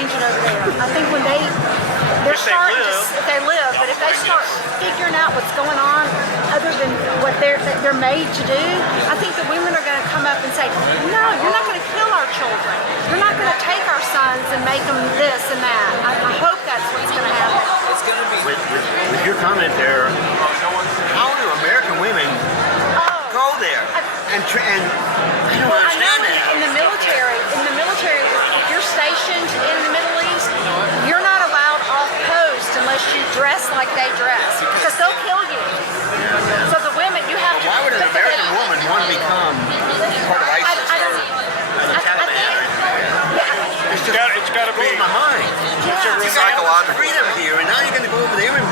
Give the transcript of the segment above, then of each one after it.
change it over there. I think when they're starting to, if they live, but if they start figuring out what's going on other than what they're made to do, I think the women are going to come up and say, no, you're not going to kill our children. You're not going to take our sons and make them this and that. I hope that's what's going to happen. It's going to be. With your comment there, how do American women go there? And I don't understand that. In the military, if you're stationed in the Middle East, you're not allowed off post unless you dress like they dress, because they'll kill you. So the women, you have to. Why would an American woman want to become part of ISIS or the Taliban? It's got to be. My mind. It's psychological freedom here, and now you're going to go over there and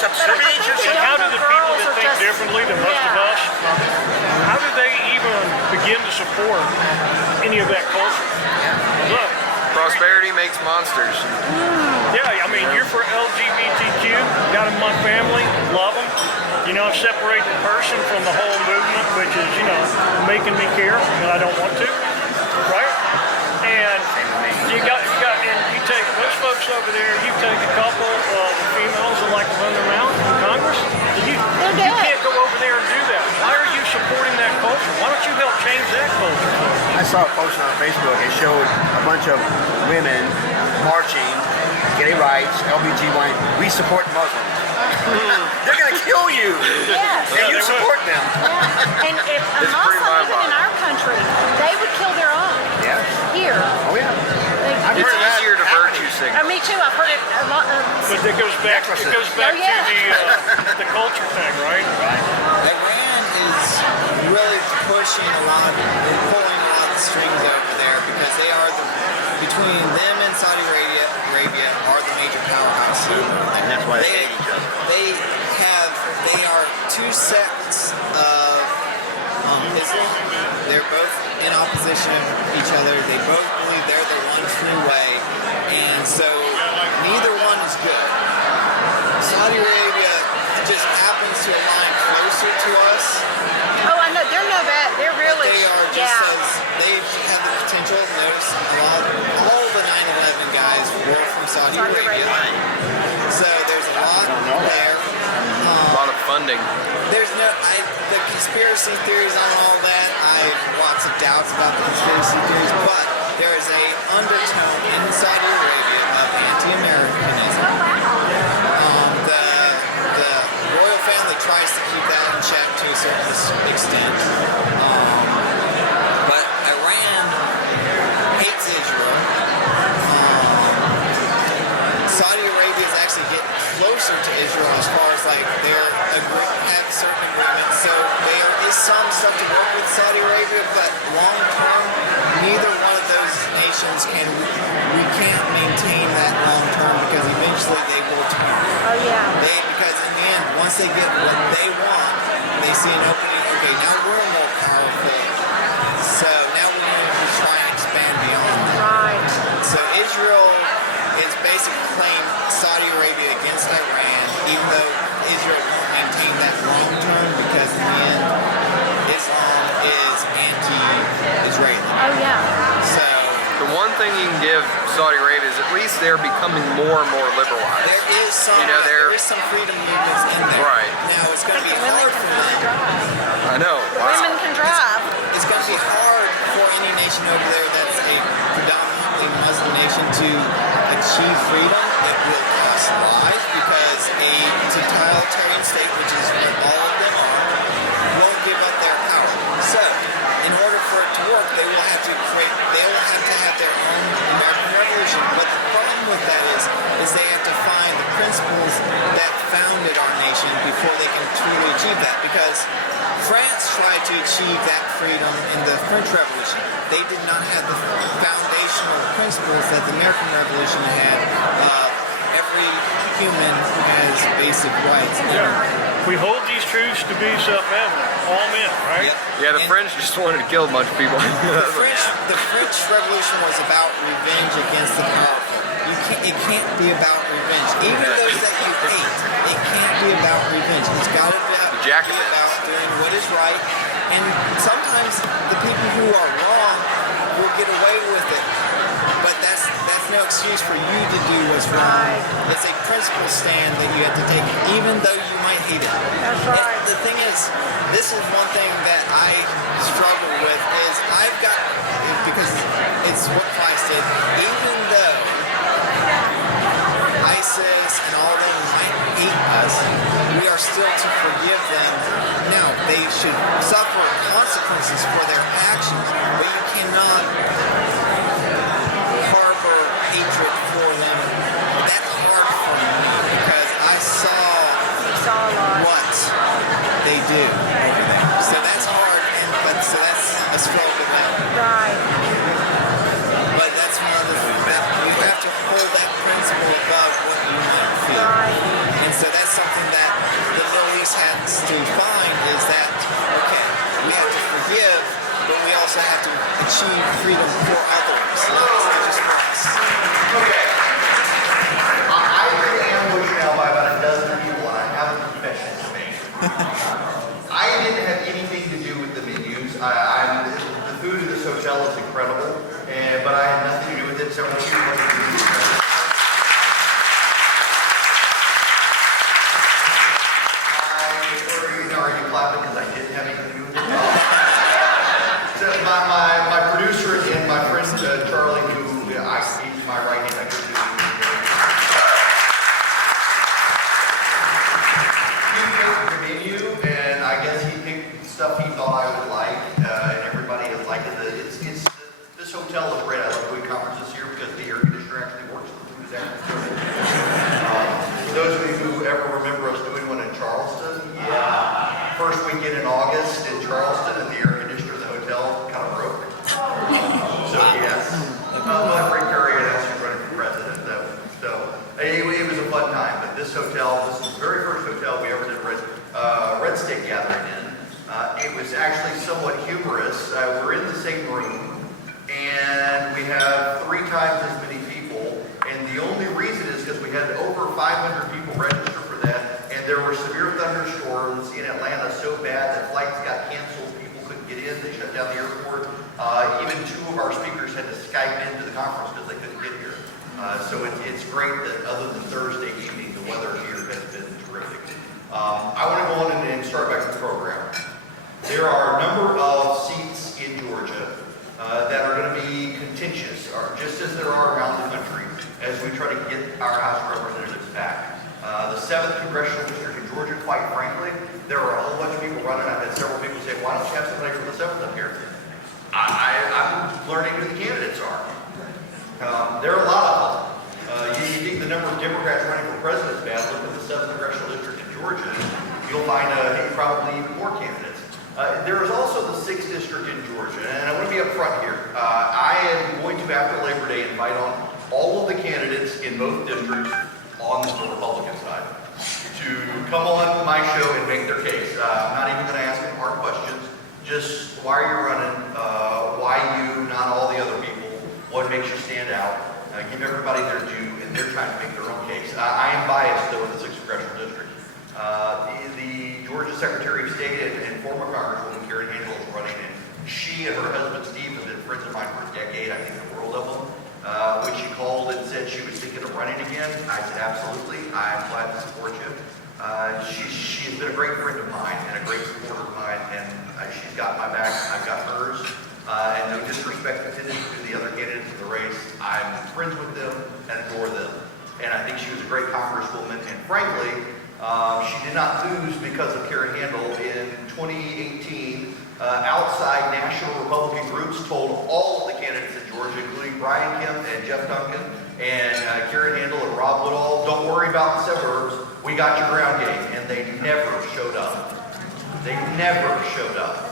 subserviate yourself. And how do the people that think differently than most of us, how do they even begin to support any of that culture? Look. Prosperity makes monsters. Yeah, I mean, you're for LGBTQ, got them in my family, love them. You know, separate the person from the whole movement, which is, you know, making me care, and I don't want to, right? And you take those folks over there, you take a couple of the females that like to run their mouth in Congress, and you can't go over there and do that. Why are you supporting that culture? Why don't you help change that culture? I saw a post on Facebook. It showed a bunch of women marching, gay rights, LGBTQ. We support Muslims. They're going to kill you. Yes. And you support them. Yeah. And if a Muslim living in our country, they would kill their own. Yeah. Here. Oh yeah. It's easier to virtue signal. Me too. I've heard it a lot. But it goes back. It goes back to the culture thing, right? Iran is really pushing a lot, pulling a lot of the strings over there, because they are between them and Saudi Arabia are the major powerhouses. And that's why they hate each other. They are two sects of Islam. They're both in opposition of each other. They both believe they're the one true way, and so neither one is good. Saudi Arabia just happens to align closer to us. Oh, I know. They're no bad. They're really. They are just as they have the potential. Notice all the 9/11 guys were from Saudi Arabia. So there's a lot there. A lot of funding. There's the conspiracy theories on all that. I have lots of doubts about the conspiracy theories, but there is a undertone in Saudi Arabia of anti-Americanism. The royal family tries to keep that in check to a certain extent. But Iran hates Israel. Saudi Arabia is actually getting closer to Israel as far as like have certain agreements. So there is some stuff to work with Saudi Arabia, but long term, neither one of those nations we can't maintain that long term, because eventually they will turn. Oh yeah. Because in the end, once they get what they want, they see an opening. Okay, now we're more powerful, so now we need to try and expand beyond that. Right. So Israel is basically playing Saudi Arabia against Iran, even though Israel won't maintain that long term, because in the end, Islam is anti-Israeli. Oh yeah. So the one thing you can give Saudi Arabia is at least they're becoming more and more liberalized. there is some, there is some freedom movements in there. Right. Now it's going to be hard for them. I know. Women can drive. It's going to be hard for any nation over there that's a predominantly Muslim nation to achieve freedom. It will cost lives, because a totalitarian state, which is what all of them are, won't give up their power. So, in order for it to work, they will have to have their own American Revolution. But the problem with that is they have to find the principles that founded our nation before they can truly achieve that. Because France tried to achieve that freedom in the French Revolution. They did not have the foundational principles that the American Revolution had. Every human has basic rights. Yeah. We hold these truths to be self-evident. All men, right? Yep. Yeah, the French just wanted to kill a bunch of people. The French Revolution was about revenge against the powerful. It can't be about revenge. Even those that you hate, it can't be about revenge. It's got to be about doing what is right. And sometimes the people who are wrong will get away with it. But that's no excuse for you to do what's wrong. It's a principle stand that you have to take, even though you might hate it. That's right. The thing is, this is one thing that I struggle with is I've got, because it's what Christ did, even though ISIS and all of them might hate us, we are still to forgive them. Now, they should suffer consequences for their actions, but you cannot harbor hatred for them. That's hard for me because I saw what they do over there. So that's hard, so that's a struggle with them. Right. But that's one of the that you have to hold that principle above what you might feel. Right. And so that's something that the Middle East has to find is that, okay, we have to forgive, but we also have to achieve freedom for others, not just for us. Okay. I've been ambushed now by about a dozen people, and I have a confession to make. I didn't have anything to do with the menus. The food in this hotel is incredible, but I had nothing to do with it. Several people wanted to do it. Are you clapping because I didn't have anything to do with it? So my producer and my friend Charlie, who he's my right hand, I could do. He picked the menu, and I guess he picked stuff he thought I would like, and everybody has liked it. This hotel is great. I love doing conferences here because the air conditioner actually works. The food is actually good. For those of you who ever remember us doing one in Charleston, first weekend in August in Charleston, and the air conditioner in the hotel kind of broke. So yes, Rick Curry and us running for president. So anyway, it was a fun time. But this hotel, this is the very first hotel we ever did Red State gathering in. It was actually somewhat humorous. We're in the same room, and we have 3 times as many people. And the only reason is because we had over 500 people register for that, and there were severe thunderstorms in Atlanta so bad that flights got canceled. People couldn't get in. They shut down the airport. Even 2 of our speakers had to Skype into the conference because they couldn't get here. So it's great that other than Thursday evening, the weather here has been terrific. I want to go on and start back the program. There are a number of seats in Georgia that are going to be contentious, or just as there are around the country, as we try to get our House of Representatives back. The 7th Congressional District in Georgia, quite frankly, there are a whole bunch of people running. I've had several people say, why don't you have somebody from the 7th up here? I'm learning who the candidates are. There are a lot of them. You think the number of Democrats running for president is bad, look at the 7th Congressional District in Georgia, you'll find probably even more candidates. There is also the 6th District in Georgia, and I want to be up front here. I am going to, after Labor Day, invite on all of the candidates in both districts on the Republican side to come on my show and make their case. I'm not even going to ask them hard questions. Just why are you running? Why you, not all the other people? What makes you stand out? Give everybody their due, and they're trying to make their own case. I am biased, though, in the 6th Congressional District. The Georgia Secretary of State and former Congresswoman Karen Handel is running, and she and her husband Steve have been friends of mine for a decade, I think the world of them. When she called and said she was thinking of running again, I said, absolutely, I'm glad to support you. She has been a great friend of mine and a great supporter of mine, and she's got my back, I've got hers. And no disrespect intended to the other candidates in the race, I'm friends with them and adore them. And I think she was a great congresswoman, and frankly, she did not lose because of Karen Handel. In 2018, outside national Republican groups told all of the candidates in Georgia, including Brian Kemp and Jeff Duncan and Karen Handel and Rob Woodall, don't worry about the suburbs, we got your ground game. And they never showed up. They never showed up.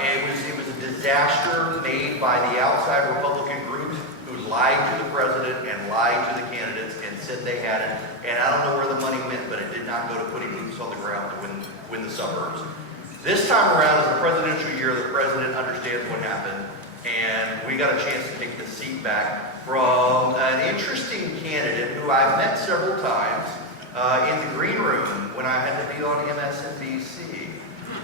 It was a disaster made by the outside Republican groups who lied to the president and lied to the candidates and said they had it. And I don't know where the money went, but it did not go to putting boots on the ground to win the suburbs. This time around is the presidential year. The president understands what happened, and we got a chance to take the seat back from an interesting candidate who I've met several times in the green room when I had to be on MSNBC.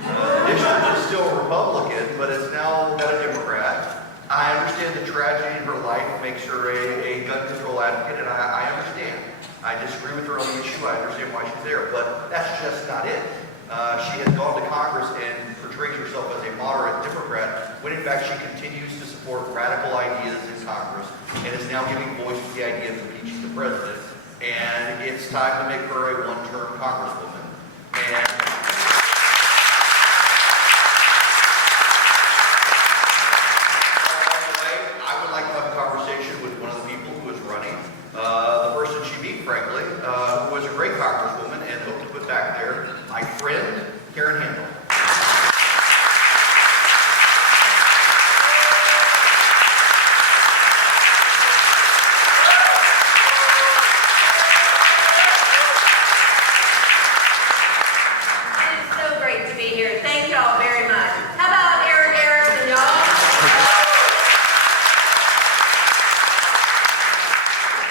The district is still Republican, but it's now got a Democrat. I understand the tragedy in her life makes her a gut advocate, and I understand. I disagree with her on the issue. I understand why she's there, but that's just not it. She has gone to Congress and portrays herself as a moderate Democrat, when in fact she continues to support radical ideas in Congress and is now giving voice to the idea of impeaching the president. And it's time to make her a one-term Congresswoman. And I would like to have a conversation with one of the people who is running, the person she beat, frankly, who was a great Congresswoman and hope to put back there, my friend, Karen Handel. It's so great to be here. Thank y'all very much. How about Eric Harrison, y'all?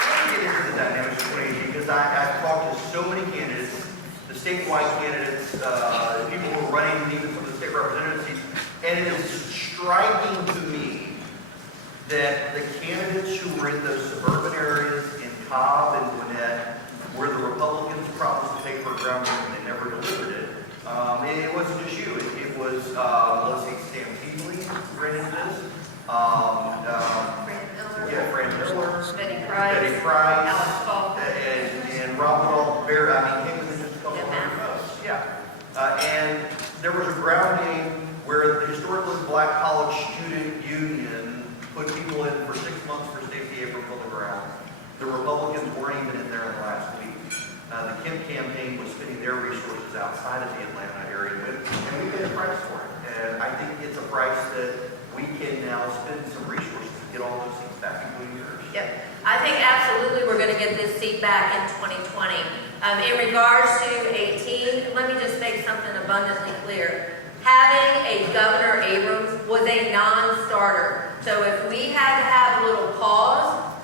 Let me get into the dynamics of 2018 because I've talked to so many candidates, the statewide candidates, people who are running even for the state representative seats, and it is striking to me that the candidates who were in those suburban areas in Cobb and Gwinnett, where the Republicans promised to take for ground and they never delivered it, it wasn't just you. It was, let's see, Sam Peasley ran into this. Fran Miller, Betty Price, Alex Falk, and Rob Woodall, I mean, him and just a couple hundred votes. Yeah. And there was a grounding where the historically black college student union put people in for 6 months for Stacey Abrams on the ground. The Republicans weren't even in there in the last week. The Kemp campaign was spending their resources outside of the Atlanta area, and we paid a price for it. And I think it's a price that we can now spend some resources to get all those seats back, including yours. Yep. I think absolutely we're going to get this seat back in 2020. In regards to 18, let me just make something abundantly clear. Having a Governor Abrams was a non-starter. So if we had to have a little pause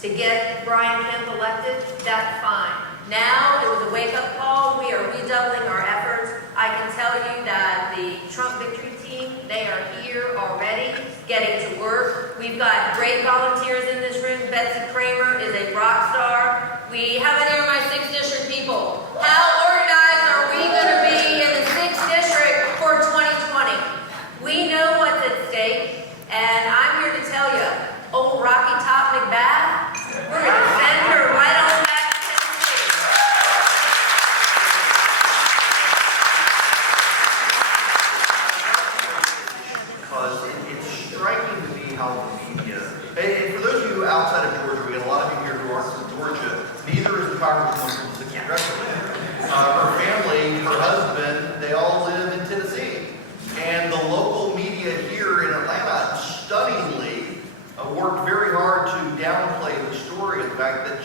to get Brian Kemp elected, that's fine. Now it was a wake-up call. We are redoubling our efforts. I can tell you that the Trump victory team, they are here already, getting to work. We've got great volunteers in this room. Betsy Kramer is a rock star. How many are my 6th district people? How organized are we going to be in the 6th district for 2020? We know what's at stake, and I'm here to tell you, old Rocky Top McBath, we're going to send her right on back to Tennessee. Because it's striking to me how the media, and for those of you outside of Georgia, we got a lot of you here who aren't from Georgia, neither is the Congresswoman from the 6th District. Her family, her husband, they all live in Tennessee. And the local media here in Atlanta stunningly worked very hard to downplay the story of the fact that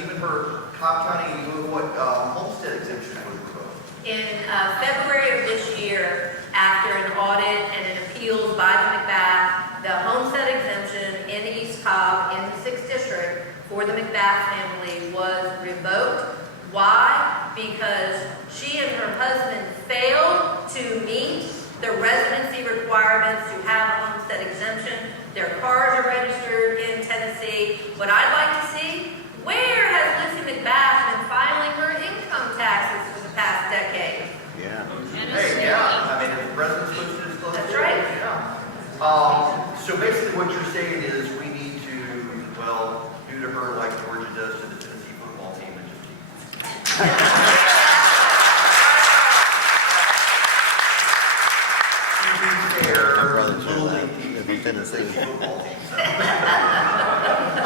even her Cobb County homestead exemption was revoked. In February of this year, after an audit and an appeals by the McBath, the homestead exemption in East Cobb in the 6th District for the McBath family was revoked. Why? Because she and her husband failed to meet the residency requirements to have a homestead exemption. Their cars are registered in Tennessee. What I'd like to see, where has Lucy McBath been filing her income taxes for the past decade? Yeah. Hey, yeah, I mean, if the president's listed as close. That's right. Yeah. So basically what you're saying is we need to, do to her like Georgia does to the Tennessee football team and just keep. Tennessee. Football team. So.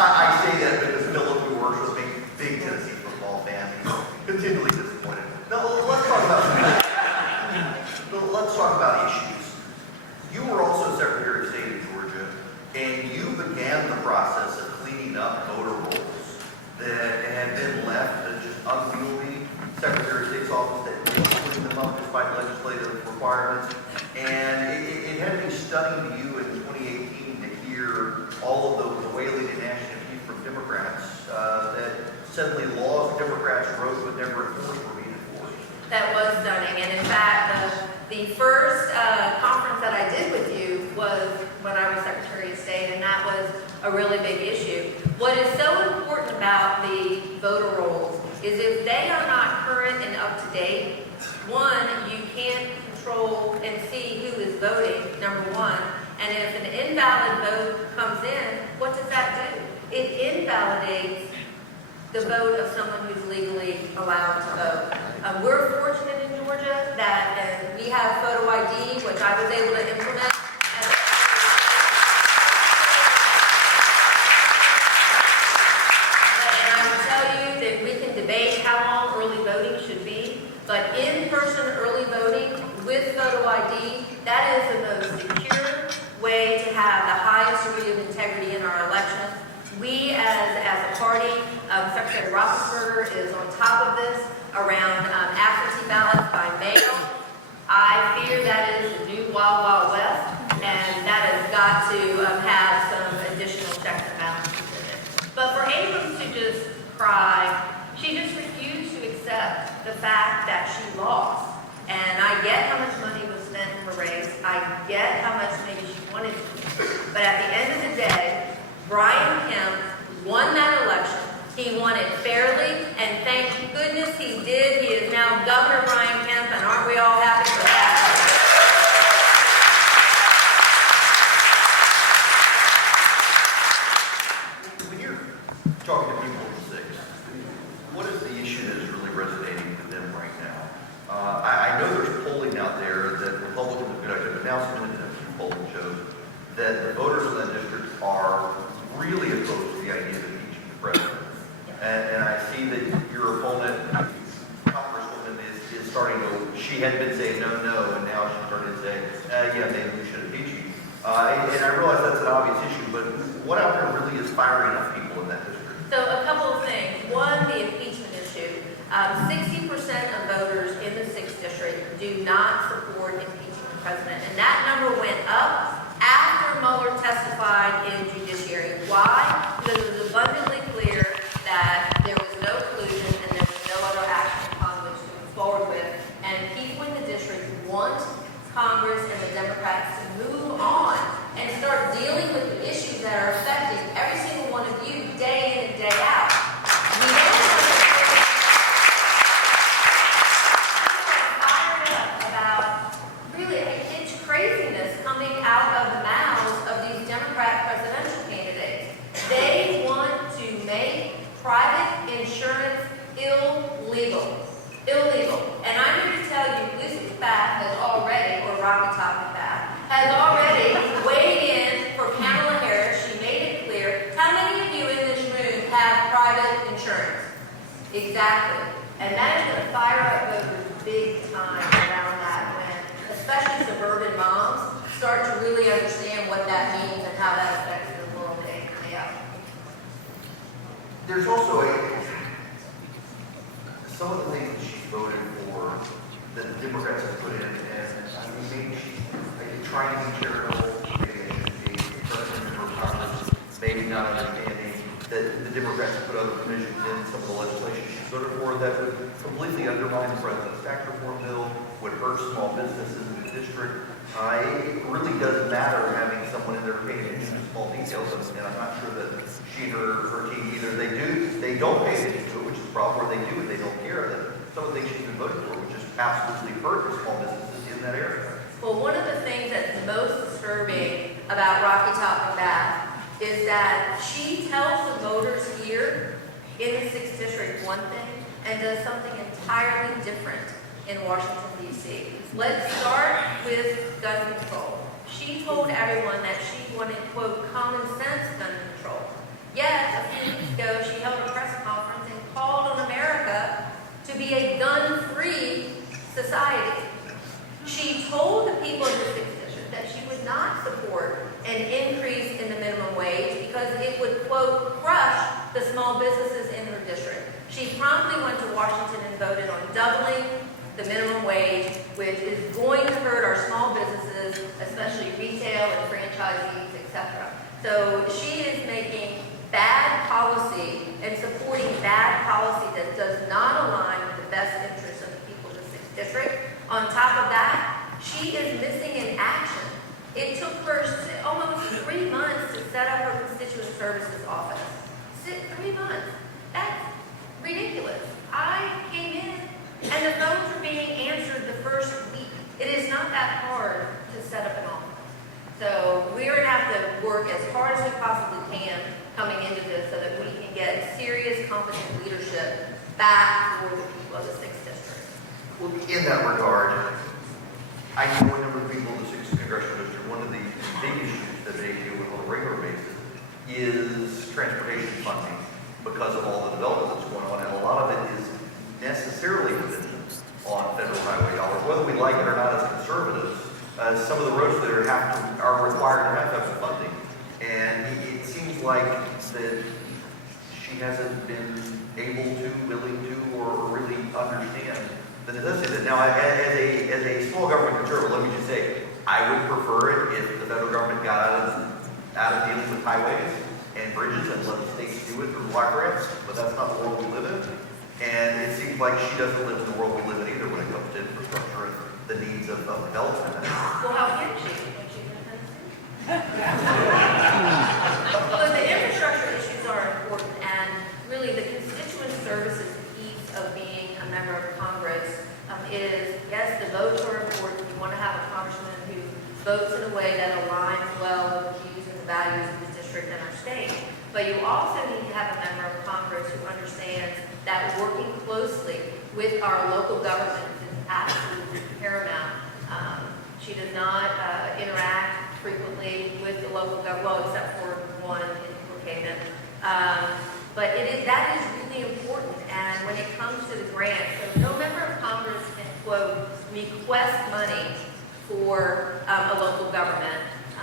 I say that because Philip, who works with me, big Tennessee football fan, he's continually disappointed. Now let's talk about issues. You were also Secretary of State in Georgia, and you began the process of cleaning up voter rolls that had been left as just unwieldy. Secretary of State's office that cleaned them up despite legislative requirements. And it had to be stunning to you in 2018 to hear all of the wailing and gnashing of teeth from Democrats that suddenly laws Democrats wrote but never enforced were being enforced. That was stunning. And in fact, the first conference that I did with you was when I was Secretary of State, and that was a really big issue. What is so voter rolls is if they are not current and up to date, one, you can't control and see who is voting, number one. And if an invalid vote comes in, what does that do? It invalidates the vote of someone who's legally allowed to vote. We're fortunate in Georgia that we have photo ID, which I was able to implement. And I will tell you that we can debate how long early voting should be, but in-person early voting with photo ID, that is the most secure way to have the highest degree of integrity in our election. We as a party, Secretary Roethlisberger is on top of this around absentee ballots by mail. I fear that is the new Wild Wild West, and that has got to have some additional checks and balances in it. But for Abrams to just cry, she just refused to accept the fact that she lost. And I get how much money was spent in her race. I get how much maybe she wanted to. But at the end of the day, Brian Kemp won that election. He won it fairly, and thank goodness he did. He is now Governor Brian Kemp, and aren't we all happy for that? When you're talking to people in the six, what is the issue that is really resonating with them right now? I know there's polling out there that Republicans have conducted, but now some independent polling shows that the voters in that district are really opposed to the idea of impeaching the president. And I see that your opponent, Congresswoman, is starting to, she had been saying no, and now she's starting to say, yeah, maybe we should impeach you. And I realize that's an obvious issue, but what out there really is firing up people in that district? So a couple of things. One, the impeachment issue. 60% of voters in the 6th district do not support impeaching the president. And that number went up after Mueller testified in judiciary. Why? Because it was abundantly clear that there was no collusion and there was no other action upon which to move forward with. And people in the district want Congress and the Democrats to move on and start dealing with the issues that are affecting every single one of you day in and day out. We don't want to fired up about really it's craziness coming out of the mouths of these Democrat presidential candidates. They want to make private insurance illegal. And I'm here to tell you, Lucy McBath has already, or Rocky Top McBath, has already weighed in for Kamala Harris. She made it clear. How many of you in this room have private insurance? Exactly. And that is going to fire up voters big time around that when, especially suburban moms, start to really understand what that means and how that affects their world day in, day out. There's also some of the things that she voted for that the Democrats have put in, and I mean, maybe she's trying to be charitable, maybe I shouldn't be, president of Congress, maybe not understanding that the Democrats have put other provisions in some of the legislation she voted for that would completely undermine the president's tax reform bill, would hurt small businesses in the district. It really doesn't matter having someone in there paying attention to small details, and I'm not sure that she and her team either. They don't pay attention to it, which is a problem, or they do and they don't care. That some of the things she's been voting for, which just absolutely hurt the small businesses in that area. Well, one of the things that's most disturbing about Rocky Top McBath is that she tells the voters here in the 6th district one thing and does something entirely different in Washington, D.C. Let's start with gun control. She told everyone that she wanted, quote, common sense gun control. Yet, a few weeks ago, she held a press conference and called on America to be a gun-free society. She told the people of the 6th district that she would not support an increase in the minimum wage because it would, quote, crush the small businesses in her district. She promptly went to Washington and voted on doubling the minimum wage, which is going to hurt our small businesses, especially retail and franchisees, etc. So she is making bad policy and supporting bad policy that does not align with the best interests of the people of the 6th district. On top of that, she is missing in action. It took her almost 3 months to set up her constituent services office. 3 months. competent leadership back for the people of the 6th District. Well, in that regard, I know a number of people in the 6th Congressional District. One of the big issues that they deal with on a regular basis is transportation funding because of all the development that's going on, and a lot of it is necessarily dependent on federal highway dollars. Whether we like it or not as conservatives, some of the roads there are required to have federal funding, and it seems like that she hasn't been able to, willing to, or really understand the necessity of it. Now, as a small government conservative, let me just say, I would prefer it if the federal government got out of dealing with highways and bridges and let the states do it through block grants, but that's not the world we live in. And it seems like she doesn't live in the world we live in either when it comes to infrastructure and the needs of development. Well, how can she? When she in Tennessee? But the infrastructure issues are important, and really the constituent services piece of being a member of Congress is, yes, the votes are important. We want to have a congressman who votes in a way that aligns well with the views and the values of the district and our state. But you also need to have a member of Congress who understands that working closely with our local governments is absolutely paramount. She does not interact frequently with the local government, well, except for one in Brookhaven. But that is really important. And when it comes to the grants, so no member of Congress can, quote, request money for a local government.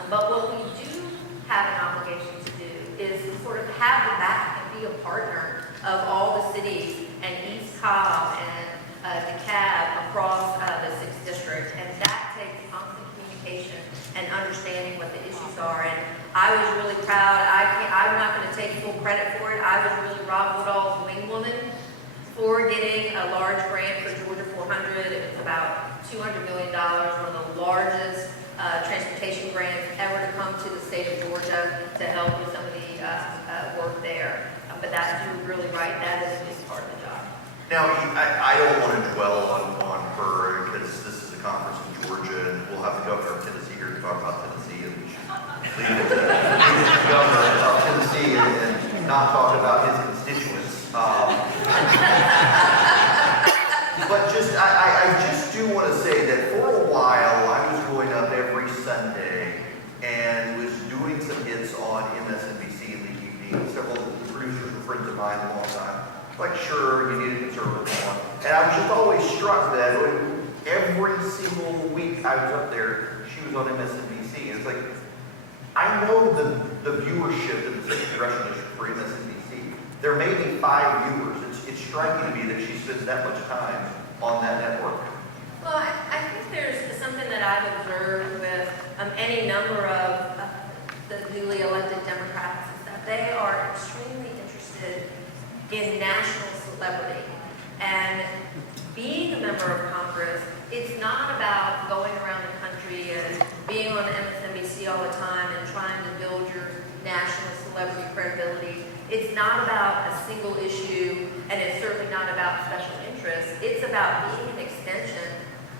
But what we do have an obligation to do is sort of have the back and be a partner of all the cities and East Cobb and DeKalb across the 6th District. And that takes constant communication and understanding what the issues are. And I was really proud. I'm not going to take full credit for it. I was really Rob Woodall's wing woman for getting a large grant for Georgia 400. It was about $200 million, one of the largest transportation grants ever to come to the state of Georgia to help with some of the work there. But that's, you're really right, that is a big part of the job. Now, I don't want to dwell on her because this is a conference in Georgia, and we'll have the governor of Tennessee here to talk about Tennessee, and we should leave it to the governor of Tennessee and not talk about his constituents. But I just do want to say that for a while I was going up every Sunday and was doing some hits on MSNBC in the evening. Several of the producers were friends of mine a long time. Like, sure, you need a conservative one. And I was just always struck that every single week I was up there, she was on MSNBC. And it's like, I know the viewership in the 6th Congressional District for MSNBC. There may be 5 viewers. It's striking to me that she spends that much time on that network. Well, I think there's something that I've observed with any number of the newly elected Democrats is that they are extremely interested in national celebrity. And being a member of Congress, it's not about going around the country and being on MSNBC all the time and trying to build your national celebrity credibility. It's not about a single issue, and it's certainly not about special interests. It's about being an extension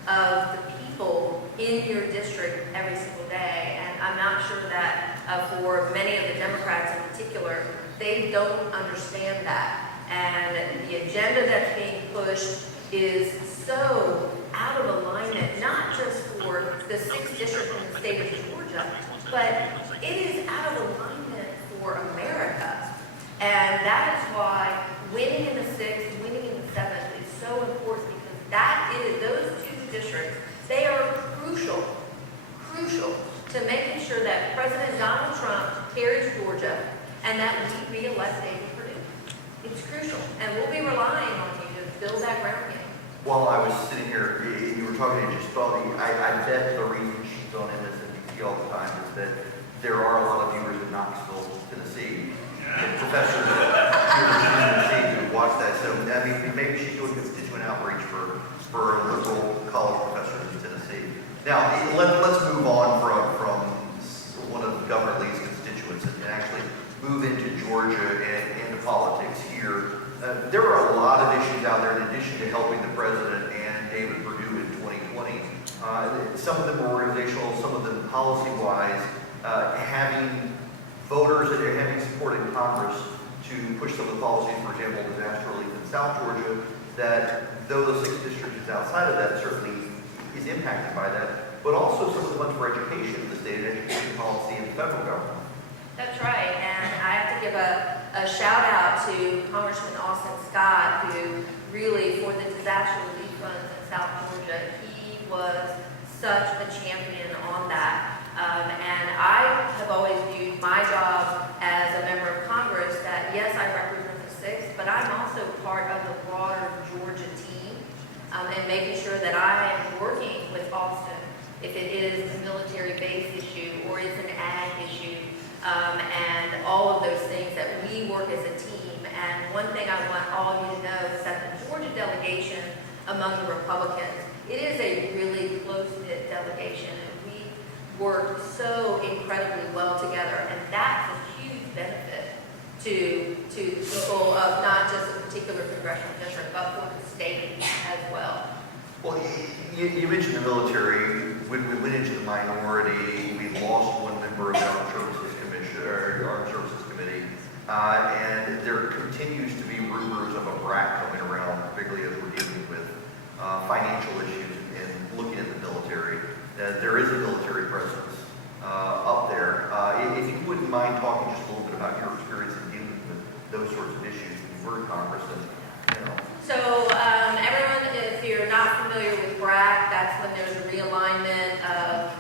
of the people in your district every single day. And I'm not sure that for many of the Democrats in particular, they don't understand that. And the agenda that's being pushed is so out of alignment, not just for the 6th District in the state of Georgia, but it is out of alignment for America. And that is why winning in the 6th, winning in the 7th is so important, because those 2 districts, they are crucial to making sure that President Donald Trump carries Georgia and that we re-elect David Perdue. It's crucial, and we'll be relying on you to build that ground game. While I was sitting here, you were talking and just thought, I bet the reason she's on MSNBC all the time is that there are a lot of viewers in Knoxville, Tennessee, and professors here in Tennessee who watch that. So, I mean, maybe she's doing constituent outreach for liberal college professors in Tennessee. Now, let's move on from one of Governor Lee's constituents and actually move into Georgia and into politics here. There are a lot of issues out there in addition to helping the president and David Perdue in 2020. Some of them are organizational, some of them policy-wise, having voters and having support in Congress to push some of the policies, for example, disaster relief in South Georgia, that though the 6th district is outside of that, certainly is impacted by that, but also some of the ones for education, the state education policy and the federal government. That's right, and I have to give a shout out to Congressman Austin Scott, who really, for the disaster relief funds in South Georgia, he was such a champion on that. And I have always viewed my job as a member of Congress that, yes, I represent the 6th, but I'm also part of the broader Georgia team, and making sure that I am working with Austin if it is a military base issue or it's an ag issue, and all of those things that we work as a team. And one thing I want all of you to know is that the Georgia delegation among the Republicans, it is a really close-knit delegation, and we work so incredibly well together, and that's a huge benefit to people of not just a particular congressional district, but for the state as well. Well, you mentioned the military. When we went into the minority, we lost one member of the Armed Services Commission, or Armed Services Committee, and there continues to be rumors of a BRAC coming around, particularly as we're dealing with financial issues and looking at the military. There is a military presence up there. If you wouldn't mind talking just a little bit about your experience in dealing with those sorts of issues when you were in Congress, and So everyone, if you're not familiar with BRAC, that's when there's a realignment of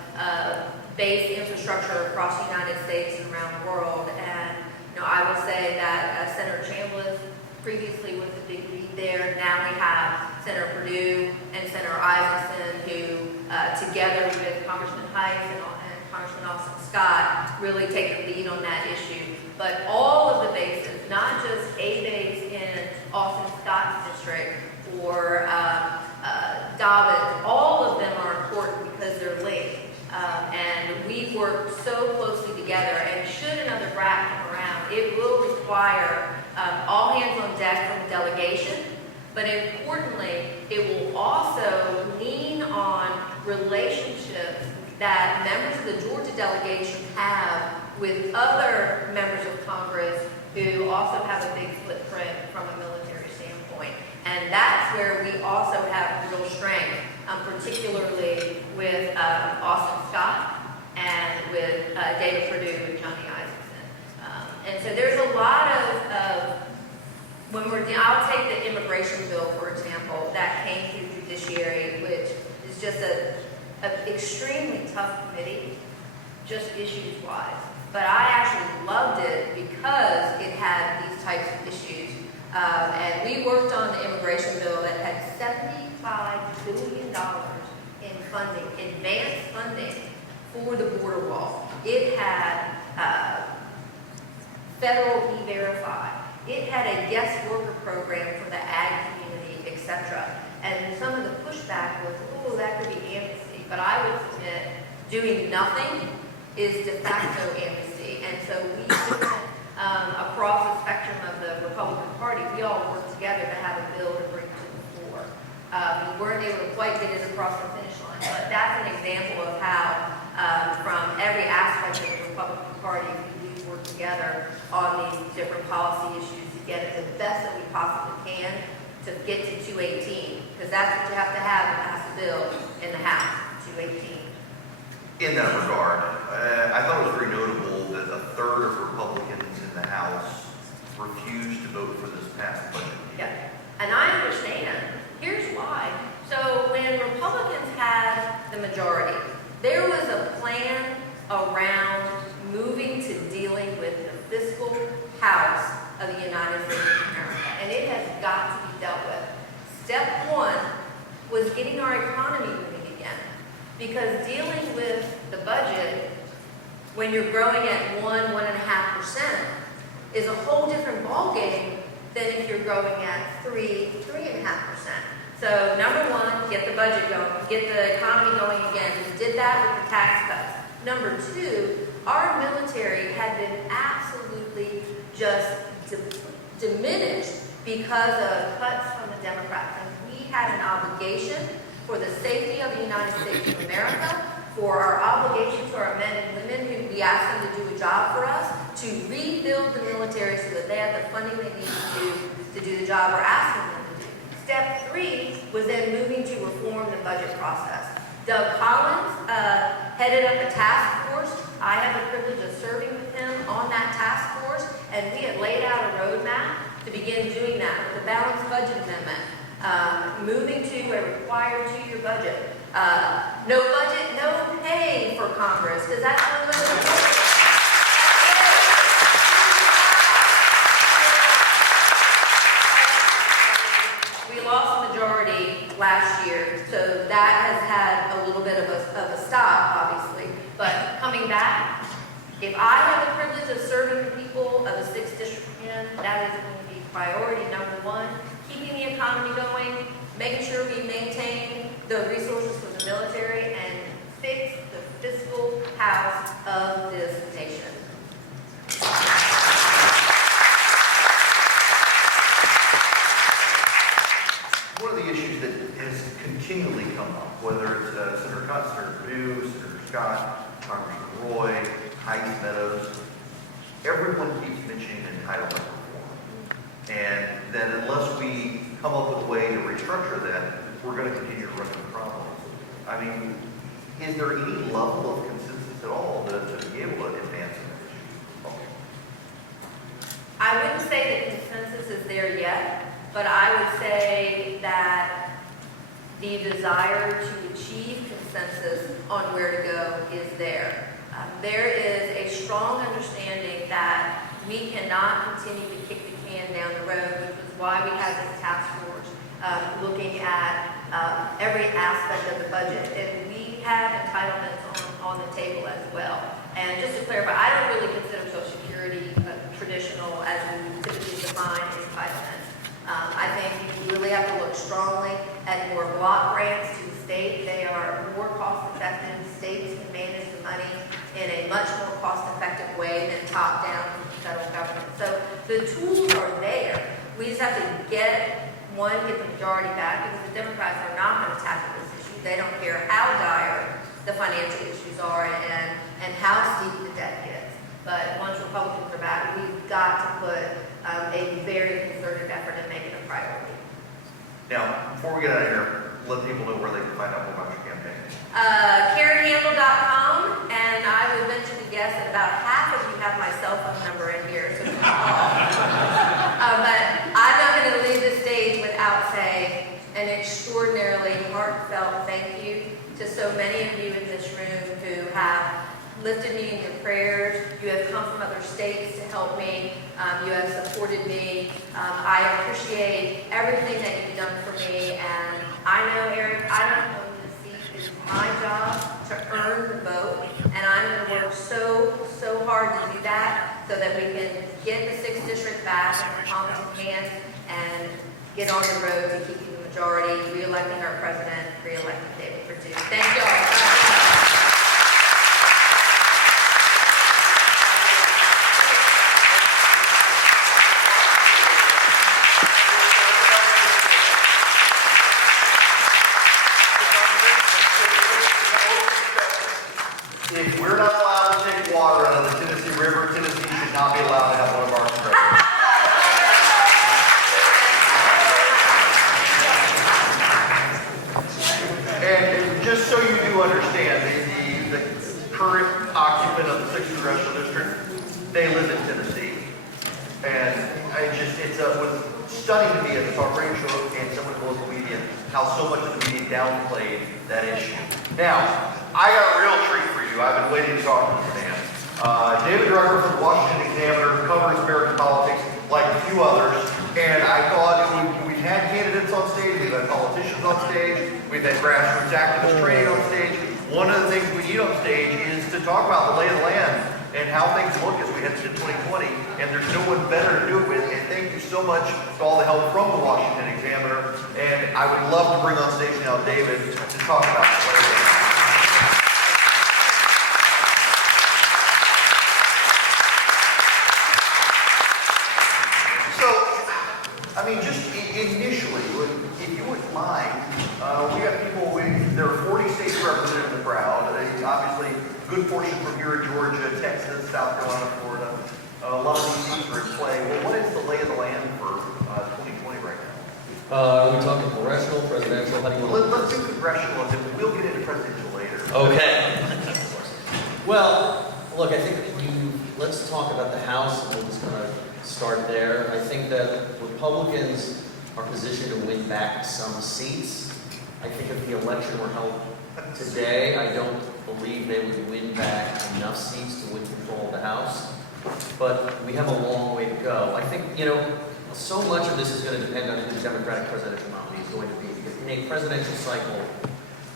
base infrastructure across the United States and around the world. And I will say that Senator Chambliss previously was the big lead there. Now we have Senator Perdue and Senator Isaacson, who together with Congressman Heiss and Congressman Austin Scott really take the lead on that issue. But all of the bases, not just a base in Austin Scott's district or Dobbin, all of them are important because they're linked. And we work so closely together, and should another BRAC come around, it will require all hands on deck from the delegation, but importantly, it will also lean on relationships that members of the Georgia delegation have with other members of Congress who also have a big footprint from a military standpoint. And that's where we also have real strength, particularly with Austin Scott and with David Perdue and Johnny Isaacson. And so there's a lot of when we're, I'll take the immigration bill, for example, that came through judiciary, which is just an extremely tough committee, just issues-wise. But I actually loved it because it had these types of issues. And we worked on the immigration bill that had $75 billion in funding, advanced funding for the border wall. It had federal E-Verify. It had a guest worker program for the ag community, etc. And some of the pushback was, oh, that could be amnesty. But I would submit doing nothing is de facto amnesty. And so we across the spectrum of the Republican Party, we all worked together to have a bill to bring to the floor. We weren't able to quite get it across the finish line, but that's an example of how from every aspect of the Republican Party, we do work together on these different policy issues to get it the best that we possibly can to get to 218, because that's what you have to pass a bill in the House, 218. in that regard, I thought it was very notable that a third of Republicans in the House refused to vote for this past budget. Yeah, and I understand. Here's why. So when Republicans had the majority, there was a plan around moving to dealing with the fiscal house of the United States of America, and it has got to be dealt with. Step one was getting our economy moving again, because dealing with the budget when you're growing at 1.5% is a whole different ballgame than if you're growing at 3.5%. So number one, get the budget going, get the economy going again. We did that with the tax cuts. Number two, our military had been absolutely just diminished because of cuts from the Democrats. And we had an obligation for the safety of the United States of America, for our obligation to our men and women who we asked them to do a job for us, to rebuild the military so that they have the funding they need to do the job we're asking them to do. Step 3 was then moving to reform the budget process. Doug Collins headed up a task force. I had the privilege of serving with him on that task force, and we had laid out a roadmap to begin doing that with a balanced budget amendment, moving to a required 2-year budget. No budget, no pay for Congress, because that's one of the we lost majority last year, so that has had a little bit of a stop, obviously. But coming back, if I have the privilege of serving the people of the 6th District again, that is going to be priority number 1. Keeping the economy going, making sure we maintain the resources for the military, and fix the fiscal house of this nation. One of the issues that has continually come up, whether it's Senator Cotton, Senator Perdue, Senator Scott, Congressman Roy, Heidi Meadows, everyone keeps mentioning entitlement reform. And that unless we come up with a way to restructure that, we're going to continue to run into problems. I mean, is there any level of consensus at all to be able to advance on that issue? I wouldn't say that consensus is there yet, but I would say that the desire to achieve consensus on where to go is there. There is a strong understanding that we cannot continue to kick the can down the road, which is why we have this task force looking at every aspect of the budget. And we have entitlements on the table as well. And just to clarify, I don't really consider Social Security traditional as we typically define entitlements. I think you really have to look strongly at more block grants to the state. They are more cost effective. States can manage the money in a much more cost effective way than top down from the federal government. So the tools are there. We just have to get the majority back, because the Democrats are not going to tackle this issue. They don't care how dire the financial issues are and how steep the debt gets. But once Republicans are back, we've got to put a very concerted effort in making it a priority. Now, before we get out of here, let people know where they can find out more about your campaign. KarenHandel.com, and I would venture to guess that about half of you have my cell phone number in here. So but I'm not going to leave the stage without saying an extraordinarily heartfelt thank you to so many of you in this room who have lifted me in your prayers. You have come from other states to help me. You have supported me. I appreciate everything that you've done for me. And I know, Eric, I don't know this seat. It's my job to earn the vote. And I'm going to work so hard to do that so that we can get the 6th District back in Republican hands and get on the road to keeping the majority, re-electing our president, re-electing David Perdue. Thank you all. If we're not allowed to take water out of the Tennessee River, Tennessee should not be allowed to have one of our streams. And just so you do understand, the current occupant of the 6th Congressional District, they live in Tennessee. And it was stunning to me at the talk radio show and some of the local media how so much of the media downplayed that issue. Now, I got a real treat for you. I've been waiting to talk to this man. David Drucker from the Washington Examiner covers American politics like a few others, and I thought we've had candidates on stage, we've had politicians on stage, we've had grassroots activists training on stage. One of the things we need on stage is to talk about the lay of the land and how things look as we head into 2020, and there's no one better to do it with. And thank you so much for all the help from the Washington Examiner, and I would love to bring on stage now David to talk about the lay of the land. I mean, just initially, if you wouldn't mind, we got people waiting. There are 40 states represented in the crowd. Obviously, good portion from here in Georgia, Texas, South Carolina, Florida. A lot of these seats are in play. Well, what is the lay of the land for 2020 right now? Are we talking congressional, presidential? How do you want to Let's do congressional, and then we'll get into presidential later. Okay. Well, look, I think let's talk about the House, and we're just going to start there. I think that Republicans are positioned to win back some seats. I think if the election were held today, I don't believe they would win back enough seats to win control of the House. But we have a long way to go. I think, so much of this is going to depend on who the Democratic presidential nominee is going to be. Because in a presidential cycle,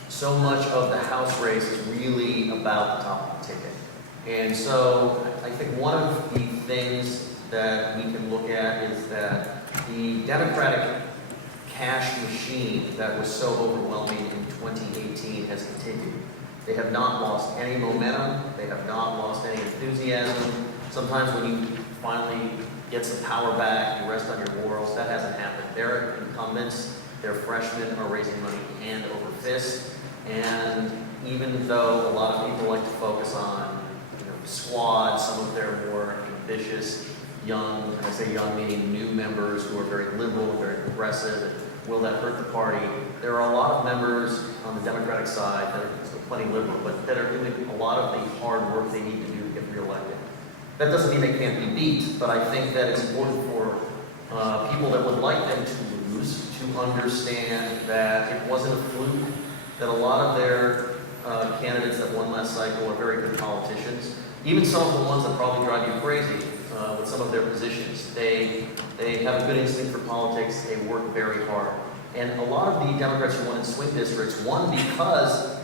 so much of the House race is really about the top of the ticket. And so I think one of the things that we can look at is that the Democratic cash machine that was so overwhelming in 2018 has continued. They have not lost any momentum. They have not lost any enthusiasm. Sometimes when you finally get some power back, you rest on your laurels. That hasn't happened. Their incumbents, their freshmen are raising money hand over fist. And even though a lot of people like to focus on squad, some of their more ambitious, young, and I say young meaning new members who are very liberal, very progressive, and will that hurt the party? There are a lot of members on the Democratic side that are plenty liberal, but that are doing a lot of the hard work they need to do to get reelected. That doesn't mean they can't be beat, but I think that it's important for people that would like them to lose to understand that it wasn't a fluke, that a lot of their candidates that won last cycle are very good politicians. Even some of the ones that probably drive you crazy with some of their positions. They have a good instinct for politics. They work very hard. And a lot of the Democrats who won in swing districts won because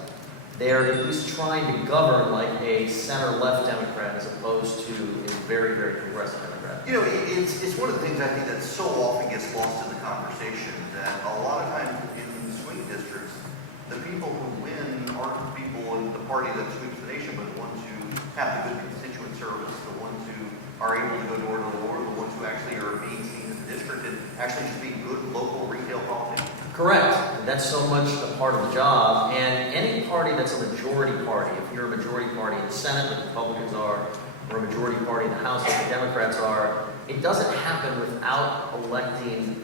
they're at least trying to govern like a center-left Democrat as opposed to a very, very progressive Democrat. It's one of the things I think that so often gets lost in the conversation, that a lot of times in swing districts, the people who win aren't the people in the party that sweeps the nation, but the ones who have the good constituent service, the ones who are able to go door to door, the ones who actually are being seen in the district and actually just being good local retail politicians. Correct. That's so much a part of the job. And any party that's a majority party, if you're a majority party in the Senate, like the Republicans are, or a majority party in the House, like the Democrats are, it doesn't happen without electing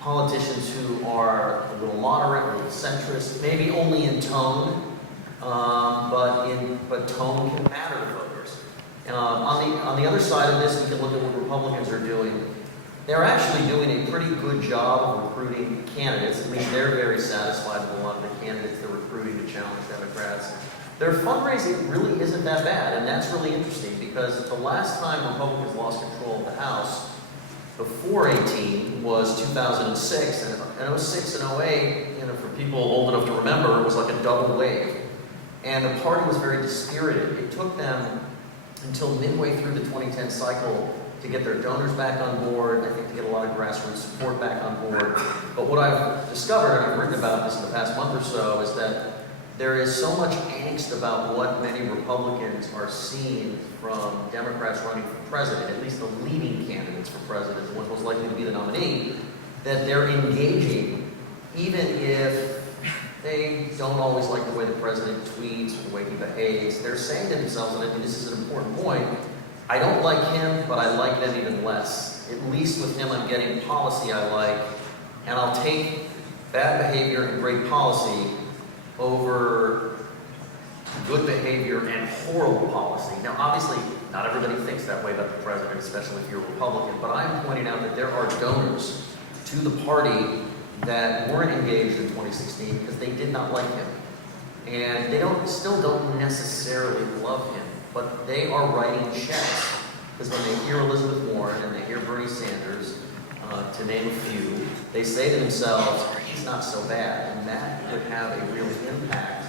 politicians who are a little moderate, a little centrist, maybe only in tone, but tone can matter to voters. On the other side of this, we can look at what Republicans are doing. They're actually doing a pretty good job of recruiting candidates. At least they're very satisfied with a lot of the candidates they're recruiting to challenge Democrats. Their fundraising really isn't that bad, and that's really interesting because the last time Republicans lost control of the House before 18 was 2006, and 06 and 08, for people old enough to remember, it was like a double wave. And the party was very dispirited. It took them until midway through the 2010 cycle to get their donors back on board, I think to get a lot of grassroots support back on board. But what I've discovered, and I've written about this in the past month or so, is that there is so much angst about what many Republicans are seeing from Democrats running for president, at least the leading candidates for president, the ones most likely to be the nominee, that they're engaging, even if they don't always like the way the president tweets or the way he behaves. They're saying to themselves, and I think this is an important point, I don't like him, but I like them even less. At least with him, I'm getting policy I like, and I'll take bad behavior and great policy over good behavior and horrible policy. Now, obviously, not everybody thinks that way about the president, especially if you're a Republican, but I'm pointing out that there are donors to the party that weren't engaged in 2016 because they did not like him. And they still don't necessarily love him, but they are writing checks because when they hear Elizabeth Warren and they hear Bernie Sanders, to name a few, they say to themselves, he's not so bad. And that could have a real impact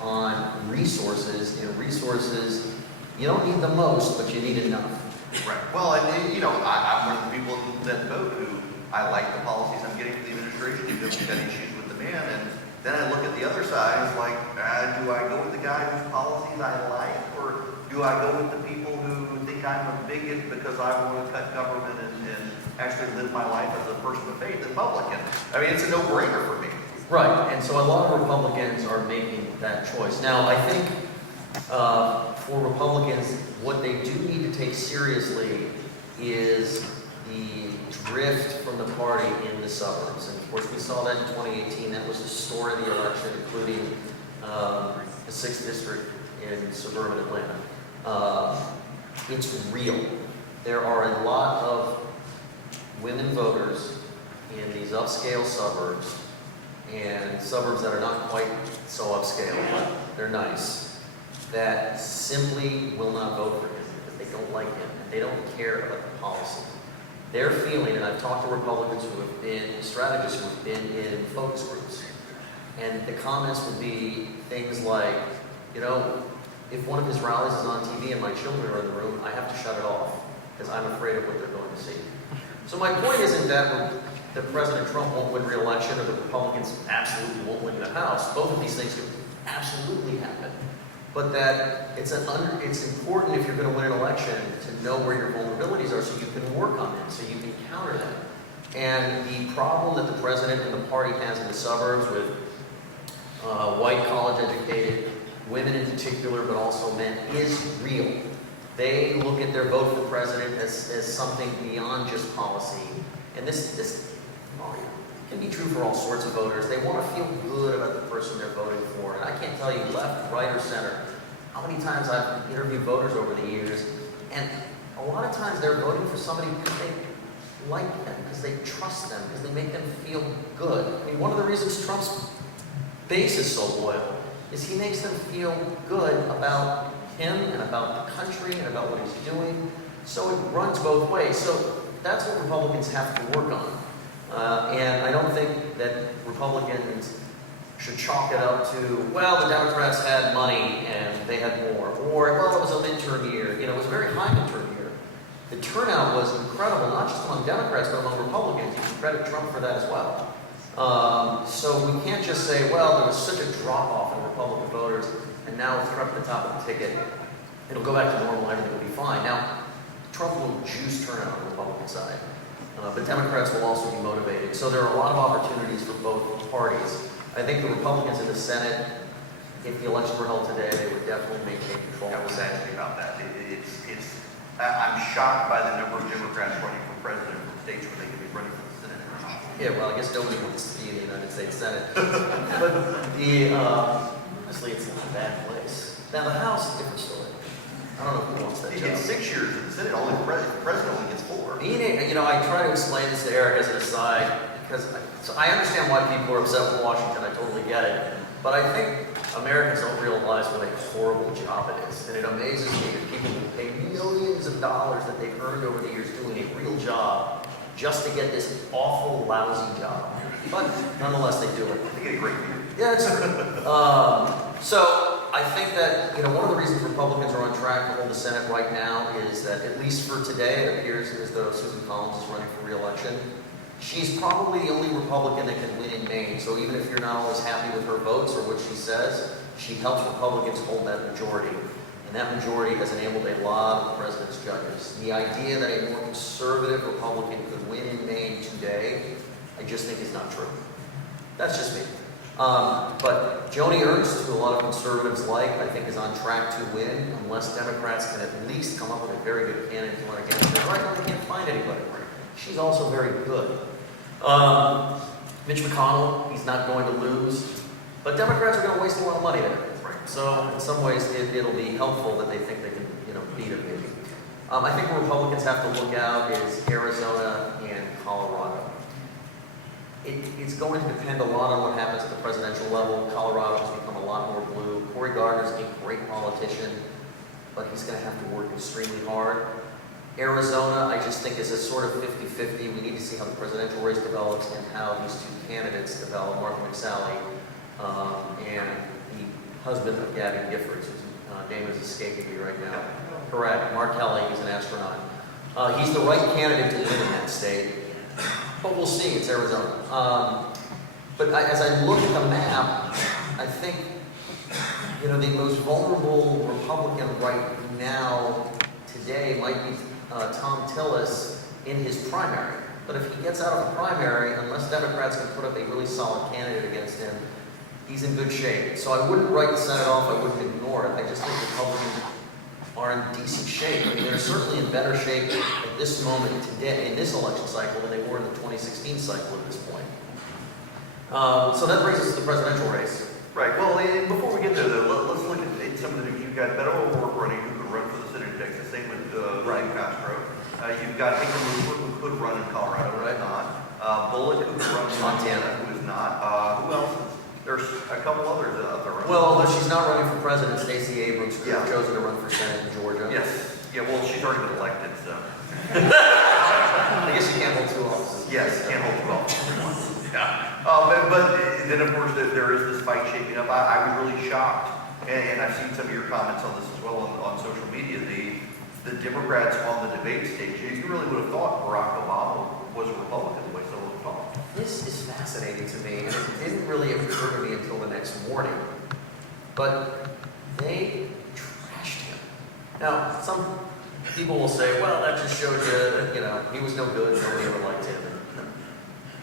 on resources. Resources, you don't need the most, but you need enough. Right. Well, and I'm one of the people that vote who I like the policies I'm getting from the administration. We've got issues with the man, and then I look at the other side. It's like, do I go with the guy whose policies I like, or do I go with the people who think I'm a bigot because I want to cut government and actually live my life as a person of faith in public? And I mean, it's a no-brainer for me. Right, and so a lot of Republicans are making that choice. Now, I think for Republicans, what they do need to take seriously is the drift from the party in the suburbs. And of course, we saw that in 2018. That was the story of the election, including the 6th district in suburban Atlanta. It's real. There are a lot of women voters in these upscale suburbs and suburbs that are not quite so upscale, but they're nice, that simply will not vote for him because they don't like him and they don't care about the policy. They're feeling, and I've talked to Republicans who have been strategists who have been in focus groups, and the comments would be things like, you know, if one of his rallies is on TV and my children are in the room, I have to shut it off because I'm afraid of what they're going to see. So my point isn't that President Trump won't win re-election or the Republicans absolutely won't win the House. Both of these things could absolutely happen. But that it's important if you're going to win an election to know where your vulnerabilities are so you can work on them, so you can counter them. And the problem that the president and the party has in the suburbs with white college-educated women in particular, but also men, is real. They look at their vote for president as something beyond just policy. And this can be true for all sorts of voters. They want to feel good about the person they're voting for. And I can't tell you left, right, or center how many times I've interviewed voters over the years, and a lot of times they're voting for somebody because they like them, because they trust them, because they make them feel good. I mean, one of the reasons Trump's base is so loyal is he makes them feel good about him and about the country and about what he's doing. So it runs both ways. So that's what Republicans have to work on. And I don't think that Republicans should chalk it up to, well, the Democrats had money and they had more. Or, well, it was a midterm year. You know, it was a very high midterm year. The turnout was incredible, not just among Democrats, but among Republicans. You can credit Trump for that as well. So we can't just say, well, there was such a drop-off in Republican voters, and now with Trump at the top of the ticket, it'll go back to normal, everything will be fine. Now, Trump will juice turnout on the Republican side, but Democrats will also be motivated. So there are a lot of opportunities for both parties. I think the Republicans in the Senate, if the election were held today, they would definitely maintain control I of was the Senate. asking about that. I'm shocked by the number of Democrats running for president from states where they could be running for the Senate. Yeah, well, I guess nobody wants to be in the United States Senate. But honestly, it's not a bad place. Now, the House is a different story. I don't know who wants that He job. gets 6 years in the Senate, only the president only gets 4. You know, I try to explain this to Eric as an aside, because I understand why people are upset with Washington. I totally get it. But I think Americans don't realize what a horrible job it is. And it amazes me that people who pay millions of dollars that they've earned over the years doing a real job just to get this awful, lousy job. But nonetheless, they do it. They get a great view. Yeah, it's so I think that, you know, one of the reasons Republicans are on track to hold the Senate right now is that, at least for today, it appears as though Susan Collins is running for re-election. She's probably the only Republican that can win in Maine, so even if you're not always happy with her votes or what she says, she helps Republicans hold that majority. And that majority has enabled a lot of the president's judges. The idea that a more conservative Republican could win in Maine today, I just think is not true. That's just me. But Joni Ernst, who a lot of conservatives like, I think is on track to win, unless Democrats can at least come up with a very good candidate to run against her. Right now, they can't find anybody. She's also very good. Mitch McConnell, he's not going to lose. But Democrats are going to waste a lot of money there. So in some ways, it'll be helpful that they think they can, you know, beat him maybe. I think what Republicans have to look out is Arizona and Colorado. It's going to depend a lot on what happens at the presidential level. Colorado has become a lot more blue. Cory Gardner's a great politician, but he's going to have to work extremely hard. Arizona, I just think, is a sort of 50-50. We need to see how the presidential race develops and how these two candidates develop. Martha McSally and the husband of Gabby Giffords, whose name is escaping me right now. Correct. Mark Kelly, he's an astronaut. He's the right candidate to win in that state, but we'll see. It's Arizona. But as I look at the map, I think, you know, the most vulnerable Republican right now today might be Tom Tillis in his primary. But if he gets out of the primary, unless Democrats can put up a really solid candidate against him, he's in good shape. So I wouldn't write the Senate off, I wouldn't ignore it. I just think Republicans are in decent shape. I mean, they're certainly in better shape at this moment today, in this election cycle, than they were in the 2016 cycle at this point. So that brings us to the presidential race. Right, well, and before we get there, though, let's look at some of the, you've got Beto O'Rourke running, who could run for the Senate of Texas, same with Ryan Castro. You've got Hickman Looper, who could run in Colorado, Right. not. Bullock, who could run in Montana, who is not. Who else? There's a couple others out there. Well, although she's not running for president, Stacey Abrams could have Yeah. chosen to run for Senate in Georgia. Yes, yeah, well, she's already been elected, so. I guess you can't hold two offices. Yes, can't hold two offices at once. Yeah. But then, of course, there is this fight shaping up. I was really shocked, and I've seen some of your comments on this as well on social media. The Democrats on the debate stage, you really would have thought Barack Obama was a Republican the way some of them thought. This is fascinating to me, and it didn't really occur to me until the next morning. But they trashed him. Now, some people will say, well, that just shows you that, you know, he was no good, nobody ever liked him.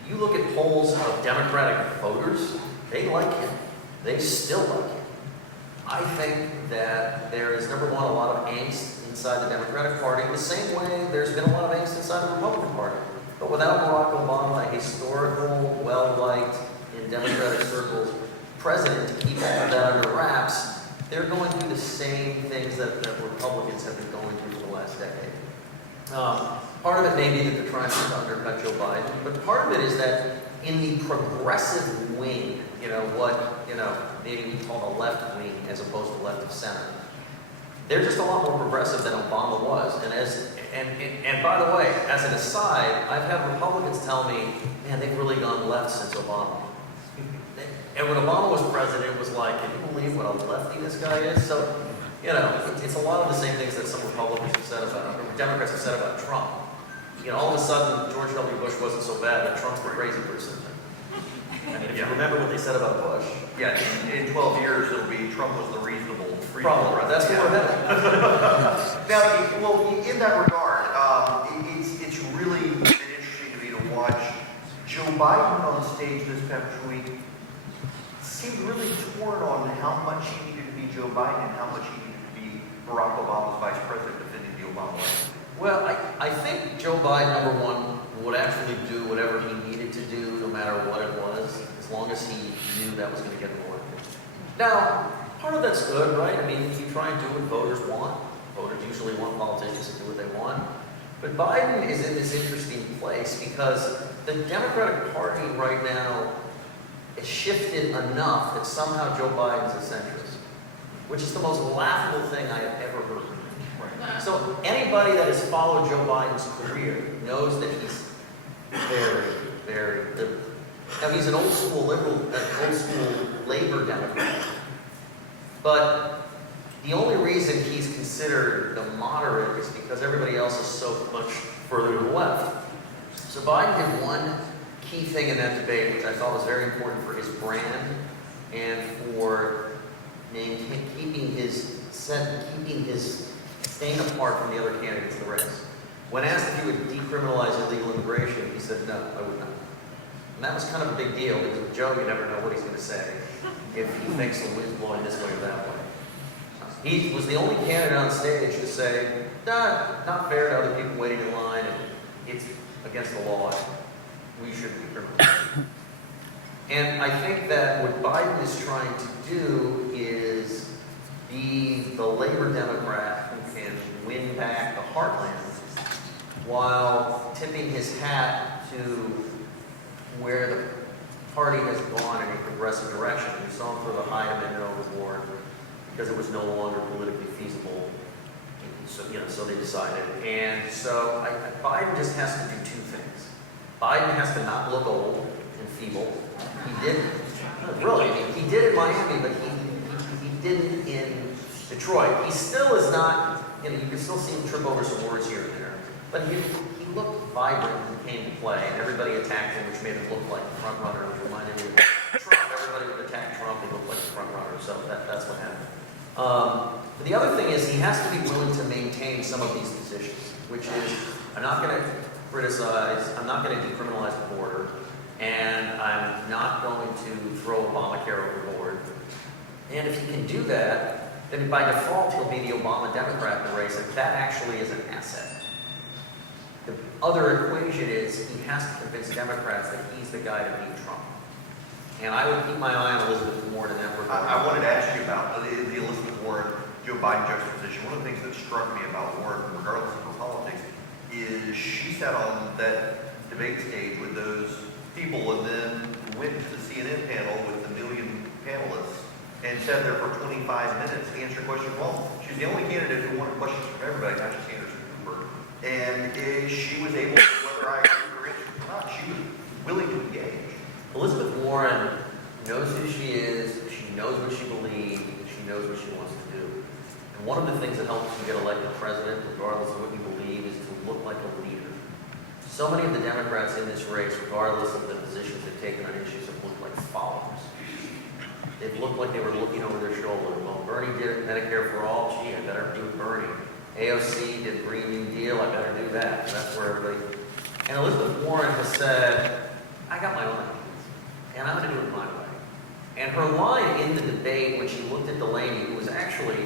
You look at polls of Democratic voters, they like him. They still like him. I think that there is, number one, a lot of angst inside the Democratic Party, the same way there's been a lot of angst inside the Republican Party. But without Barack Obama, a historical, well-liked in Democratic circles president to keep all of that under wraps, they're going through the same things that Republicans have been going through for the last decade. Part of it may be that they're trying to undercut Joe Biden, but part of it is that in the progressive wing, you know, what, you know, maybe we call the left wing as opposed to left of center, they're just a lot more progressive than Obama was. And by the way, as an aside, I've had Republicans tell me, man, they've really gone left since Obama. And when Obama was president, it was like, can you believe what a lefty this guy is? So, you know, it's a lot of the same things that some Republicans have said about, or Democrats have said about Trump. You know, all of a sudden, George W. Bush wasn't so bad, but Trump's the crazy person. I mean, if you remember what they said about Bush. Yeah, in 12 years, it'll be Trump was the reasonable, free Probably, that's what we're headed. Now, well, in that regard, it's really been interesting to me to watch Joe Biden on stage this past week seemed really torn on how much he needed to be Joe Biden and how much he needed to be Barack Obama's vice president defending the Obama election. Well, I think Joe Biden, number one, would actually do whatever he needed to do, no matter what it was, as long as he knew that was going to get him elected. Now, part of that's good, right? I mean, if you try and do what voters want, voters usually want politicians to do what they want. But Biden is in this interesting place because the Democratic Party right now has shifted enough that somehow Joe Biden's a centrist, which is the most laughable thing I have ever heard. So anybody that has followed Joe Biden's career knows that he's very, very liberal. Now he's an old school liberal, old school labor Democrat. But the only reason he's considered the moderate is because everybody else is so much further to the left. So Biden did one key thing in that debate, which I thought was very important for his brand and for keeping his staying apart from the other candidates in the race. When asked if he would decriminalize illegal immigration, he said, no, I would not. And that was kind of a big deal because with Joe, you never know what he's going to say if he thinks the wind's blowing this way or that way. He was the only candidate on stage to say, nah, not fair to other people waiting in line, and it's against the law. We shouldn't be criminalized. And I think that what Biden is trying to do is be the labor Democrat who can win back the heartland while tipping his hat to where the party has gone in a progressive direction. We saw him throw the Hyde Amendment overboard because it was no longer politically feasible. So they decided. And so Biden just has to do two things. Biden has to not look old and feeble. He didn't. Really, I mean, he did in Miami, but he didn't in Detroit. He still is not, you can still see him trip over some words here and there. But he looked vibrant when he came to play, and everybody attacked him, which made him look like the front runner, which reminded me of Trump. Everybody would attack Trump, he looked like the front runner, so that's what happened. But the other thing is he has to be willing to maintain some of these positions, which is, I'm not going to criticize, I'm not going to decriminalize the border, and I'm not going to throw Obamacare overboard. And if he can do that, then by default he'll be the Obama Democrat in the race, and that actually is an asset. The other equation is he has to convince Democrats that he's the guy to beat Trump. And I would keep my eye on Elizabeth Warren in that regard. I wanted to ask you about the Elizabeth Warren, Joe Biden juxtaposition. One of the things that struck me about Warren, regardless of her politics, is she sat on that debate stage with those people and then went to the CNN panel with the million panelists and sat there for 25 minutes answering questions. Well, she's the only candidate who wanted questions from everybody, not just Anderson Cooper. And she was able to, whether I agree with her answers or not, she was willing to engage. Elizabeth Warren knows who she is, she knows what she believes, and she knows what she wants to do. And one of the things that helps you get elected president, regardless of what you believe, is to look like a leader. So many of the Democrats in this race, regardless of the positions they've taken on issues, have looked like followers. They've looked like they were looking over their shoulder. Well, Bernie did Medicare for all. Gee, I better do Bernie. AOC did Green New Deal. I better do that. So that's where everybody. And Elizabeth Warren has said, I got my own ideas, and I'm going to do it my way. And her line in the debate when she looked at Delaney, who was actually,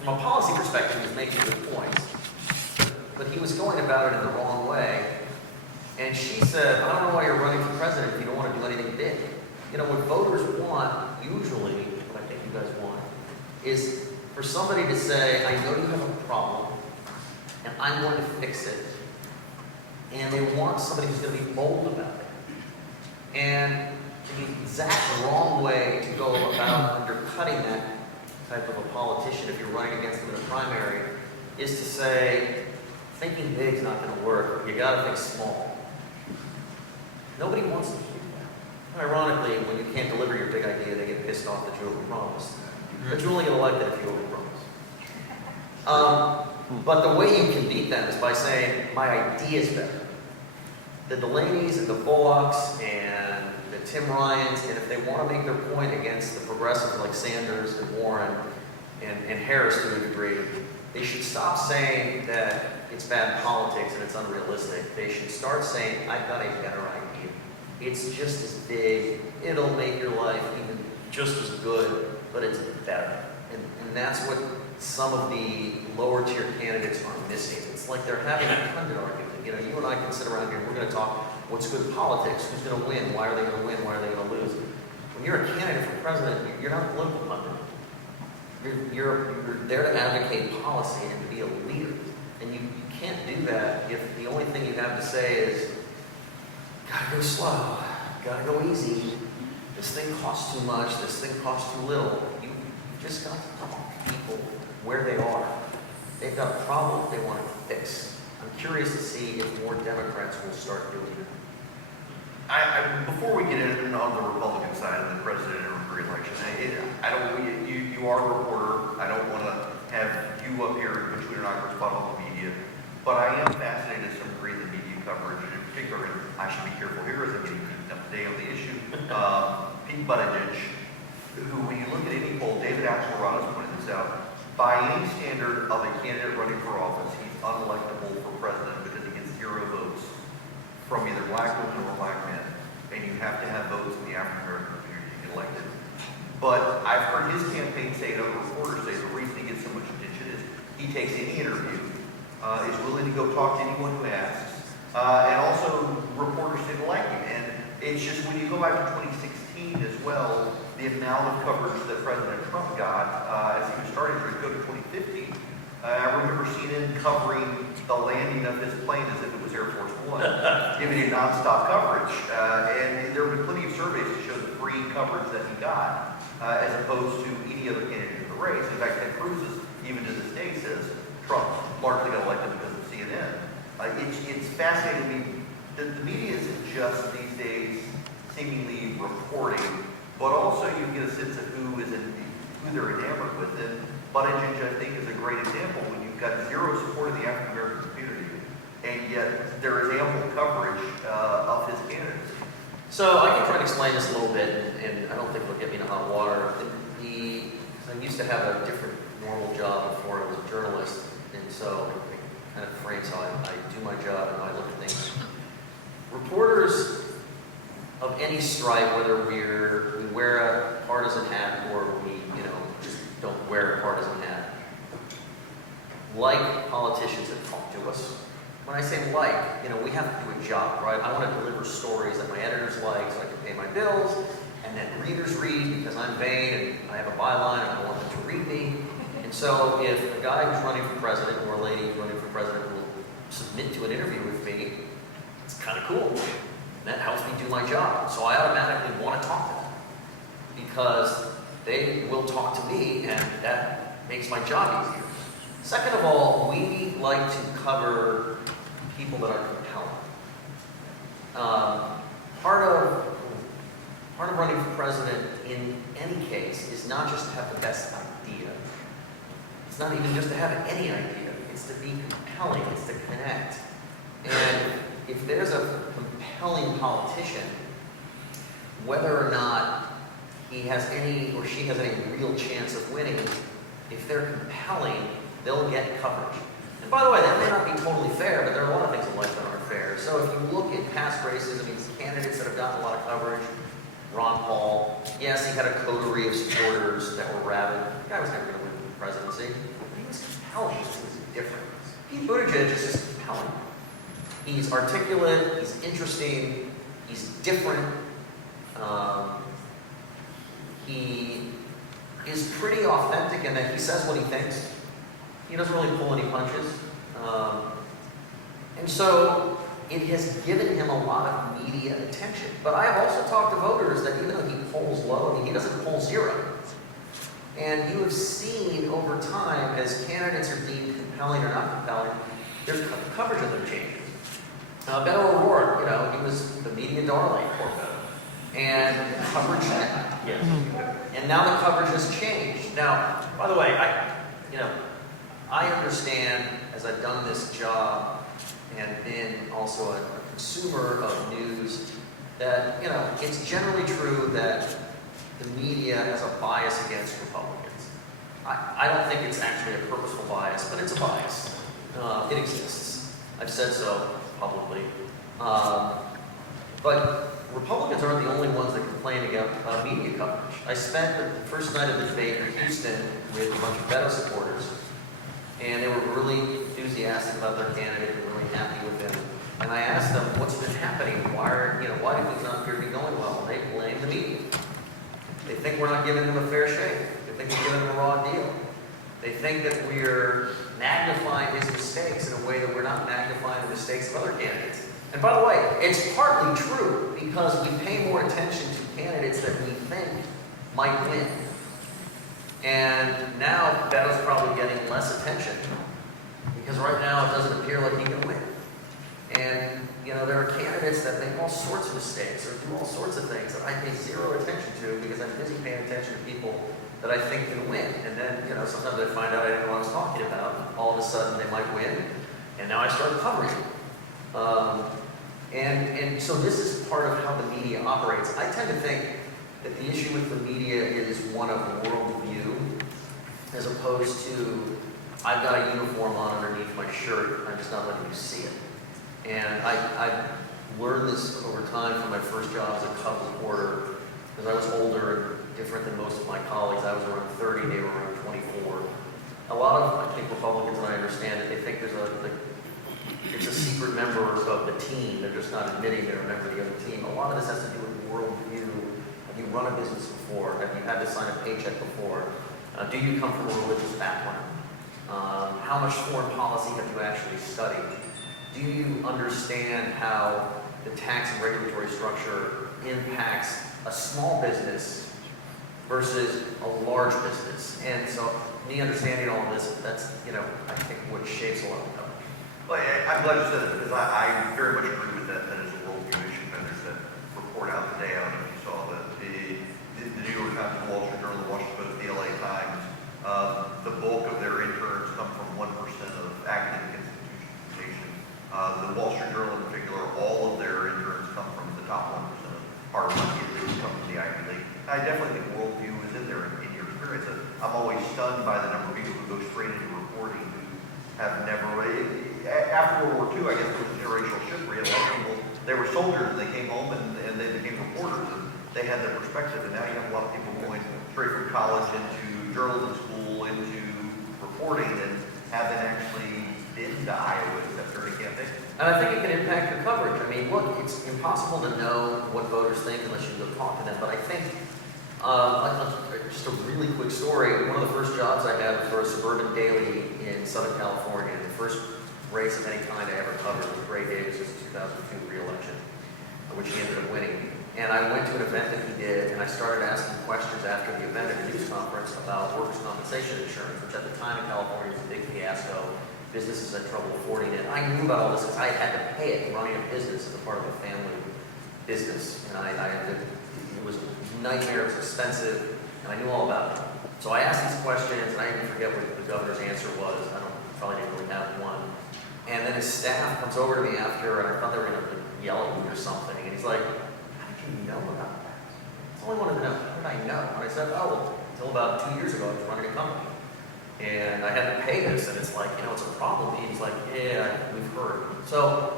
from a policy perspective, he was making good points, but he was going about it in the wrong way. And she said, I don't know why you're running for president if you don't want to do anything big. You know, what voters want, usually, what I think you guys want, is for somebody to say, I know you have a problem, and I'm going to fix it. And they want somebody who's going to be bold about it. And the exact wrong way to go about undercutting that type of a politician, if you're running against them in a primary, is to say, thinking big is not going to work. You got to think small. Nobody wants to hear that. Ironically, when you can't deliver your big idea, they get pissed off that you overpromised. But you only get elected if you overpromise. But the way you can beat them is by saying, my idea is better. The Delaney's and the Bullocks and the Tim Ryans, and if they want to make their point against the progressives like Sanders and Warren and Harris to a degree, they should stop saying that it's bad politics and it's unrealistic. They should start saying, I've got a better idea. It's just as big. It'll make your life even just as good, but it's better. And that's what some of the lower tier candidates are missing. It's like they're having a pundit argument. You know, you and I can sit around here and we're going to talk what's good politics, who's going to win, why are they going to win, why are they going to lose. When you're a candidate for president, you're not a political pundit. You're there to advocate policy and to be a leader. And you can't do that if the only thing you have to say is, gotta go slow, gotta go easy, this thing costs too much, this thing costs too little. You just got to talk to people where they are. They've got a problem they want to fix. I'm curious to see if more Democrats will start doing that. Before we get in on the Republican side of the presidential re-election, you are a reporter. I don't want to have you up here and put you in an awkward spot on the media, but I am fascinated to some degree in the media coverage, and in particular, I should be careful here as I'm getting up to date on the issue. Pete Buttigieg, who, when you look at any poll, David Axelrod has pointed this out, by any standard of a candidate running for office, he's unelectable for president because he gets 0 votes from either black women or black men, and you have to have votes in the African American community to get elected. But I've heard his campaign say, and other reporters say, the reason he gets so much attention is he takes any interview, is willing to go talk to anyone who asks, and also reporters didn't like him. And it's just when you go back to 2016 as well, the amount of coverage that President Trump got as he was starting to go to 2015. I remember CNN covering the landing of his plane as if it was Air Force One, giving it nonstop coverage. And there have been plenty of surveys to show the free coverage that he got, as opposed to any other candidate in the race. In fact, Ted Cruz, even to this day, says Trump largely got elected because of CNN. It's fascinating to me that the media isn't just these days seemingly reporting, but also you get a sense of who they're enamored with. And Buttigieg, I think, is a great example when you've got 0 support in the African American community, and yet there is ample coverage of his candidacy. So I can try to explain this a little bit, and I don't think it'll get me in hot water. I used to have a different normal job before I was a journalist, and so it kind of frames how I do my job and how I look at things. Reporters of any stripe, whether we wear a partisan hat or we just don't wear like politicians that talk to us. When I say like, we have to do a job, right? I want to deliver stories that my editors like so I can pay my bills, and then readers read because I'm vain and I have a byline and I want them to read me. And so if a guy who's running for president or a lady who's running for president will submit to an interview with me, it's kind of cool. And that helps me do my job. So I automatically want to talk to them because they will talk to me and that makes my job easier. Second of all, we like to cover people that are compelling. Part of running for president in any case is not just to have the best idea. It's not even just to have any idea. It's to be compelling. It's to connect. And if there's a compelling politician, whether or not he has any or she has any real chance of winning, if they're compelling, they'll get coverage. And by the way, that may not be totally fair, but there are a lot of things in life that aren't fair. So if you look at past races, candidates that have gotten a lot of coverage, Ron Paul, yes, he had a coterie of supporters that were rabid. The guy was never going to win the presidency. But he was compelling. He was different. Pete Buttigieg is just compelling. He's articulate, he's interesting, he's different. He is pretty authentic in that he says what he thinks. He doesn't really pull any punches. And so it has given him a lot of media attention. But I have also talked to voters that even though he polls low, he doesn't poll zero. And you have seen over time, as candidates are deemed compelling or not compelling, there's coverage of them changing. Beto O'Rourke, he was the media darling, poor Beto. And coverage, yes. And now the coverage has changed. Now, by the way, I understand, as I've done this job and been also a consumer of news, that, it's generally true that the media has a bias against Republicans. I don't think it's actually a purposeful bias, but it's a bias. It exists. I've said so publicly. But Republicans aren't the only ones that complain about media coverage. I spent the first night of the debate in Houston with a bunch of Beto supporters, and they were really enthusiastic about their candidate and really happy with him. And I asked them, what's been happening? Why do things not appear to be going well? And they blame the media. They think we're not giving him a fair shake. They think we're giving him a raw deal. They think that we're magnifying his mistakes in a way that we're not magnifying the mistakes of other candidates. And by the way, it's partly true because we pay more attention to candidates that we think might win. And now Beto's probably getting less attention because right now it doesn't appear like he can win. And, there are candidates that make all sorts of mistakes or do all sorts of things that I pay zero attention to because I'm busy paying attention to people that I think can win. And then, sometimes I find out I didn't know what I was talking about. And all of a sudden they might win. And now I start covering it. And so this is part of how the media operates. I tend to think that the issue with the media is one of worldview as opposed to I've got a uniform on underneath my shirt, I'm just not letting you see it. And I've learned this over time from my first job as a Cubs reporter because I was older and different than most of my colleagues. I was around 30, they were around 24. A lot of, I think, Republicans, and I understand it, they think it's a secret member of the team. They're just not admitting they're a member of the other team. A lot of this has to do with worldview. Have you run a business before? Have you had to sign a paycheck before? Do you come from a religious background? How much foreign policy have you actually studied? Do you understand how the tax and regulatory structure impacts a small business versus a large business? And so, me understanding all of this, that's, I think what shapes a lot of coverage. Well, I'm glad you said it because I very much agree with that. That is a worldview issue. And there's that report out today. I don't know if you saw that the New York Times, the Wall Street Journal, the Washington Post, the LA Times, the bulk of their interns come from 1% of academic institutions. The Wall Street Journal in particular, all of their interns come from the top 1% of Harvard kids come from the Ivy League. I definitely think worldview is in there in your experience. I'm always stunned by the number of people who go straight into reporting who have never. After World War II, I guess there was a generational shift where you had a lot of people, they were soldiers and they came home and they became reporters and they had their perspective. And now you have a lot of people going straight from college into journalism school, into reporting. And haven't actually been to Iowa except during a campaign. And I think it can impact your coverage. I mean, look, it's impossible to know what voters think unless you go talk to them. But I think, just a really quick story. One of the first jobs I had was for a suburban daily in Southern California. The first race of any kind I ever covered was Ray Davis's 2002 re-election, which he ended up winning. And I went to an event that he did, and I started asking questions after the event at a news conference about workers' compensation insurance, which at the time in California was a big fiasco. Businesses had trouble affording it. I knew about all this because I had to pay it running a business as a part of a family business. And it was a nightmare, it was expensive, and I knew all about it. So I asked these questions, and I even forget what the governor's answer was. Probably didn't really have one. And then his staff comes over to me after, and I thought they were going to yell at me or something. And he's like, how did you know about that? That's all I wanted to know. How did I know? And I said, oh, well, until about 2 years ago, I was running a company. And I had to pay this, and it's like, it's a problem. And he's like, yeah, we've heard. So,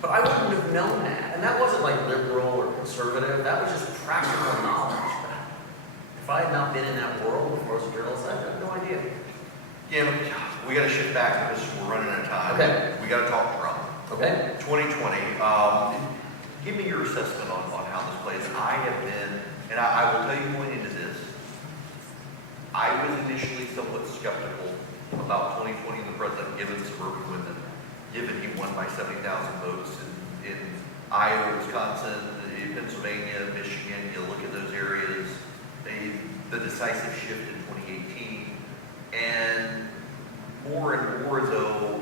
but I wouldn't have known that. And that wasn't like liberal or conservative. That was just practical knowledge. If I had not been in that world before I was a journalist, I had no idea. Yeah, we got to shift back because we're running out of time. Okay. We got to talk Trump. Okay. 2020. Give me your assessment on how this plays. I have been, and I will tell you going into this, I was initially somewhat skeptical about 2020 and the president, given suburban women, given he won by 70,000 votes in Iowa, Wisconsin, Pennsylvania, Michigan. You look at those areas, the decisive shift in 2018, and more though,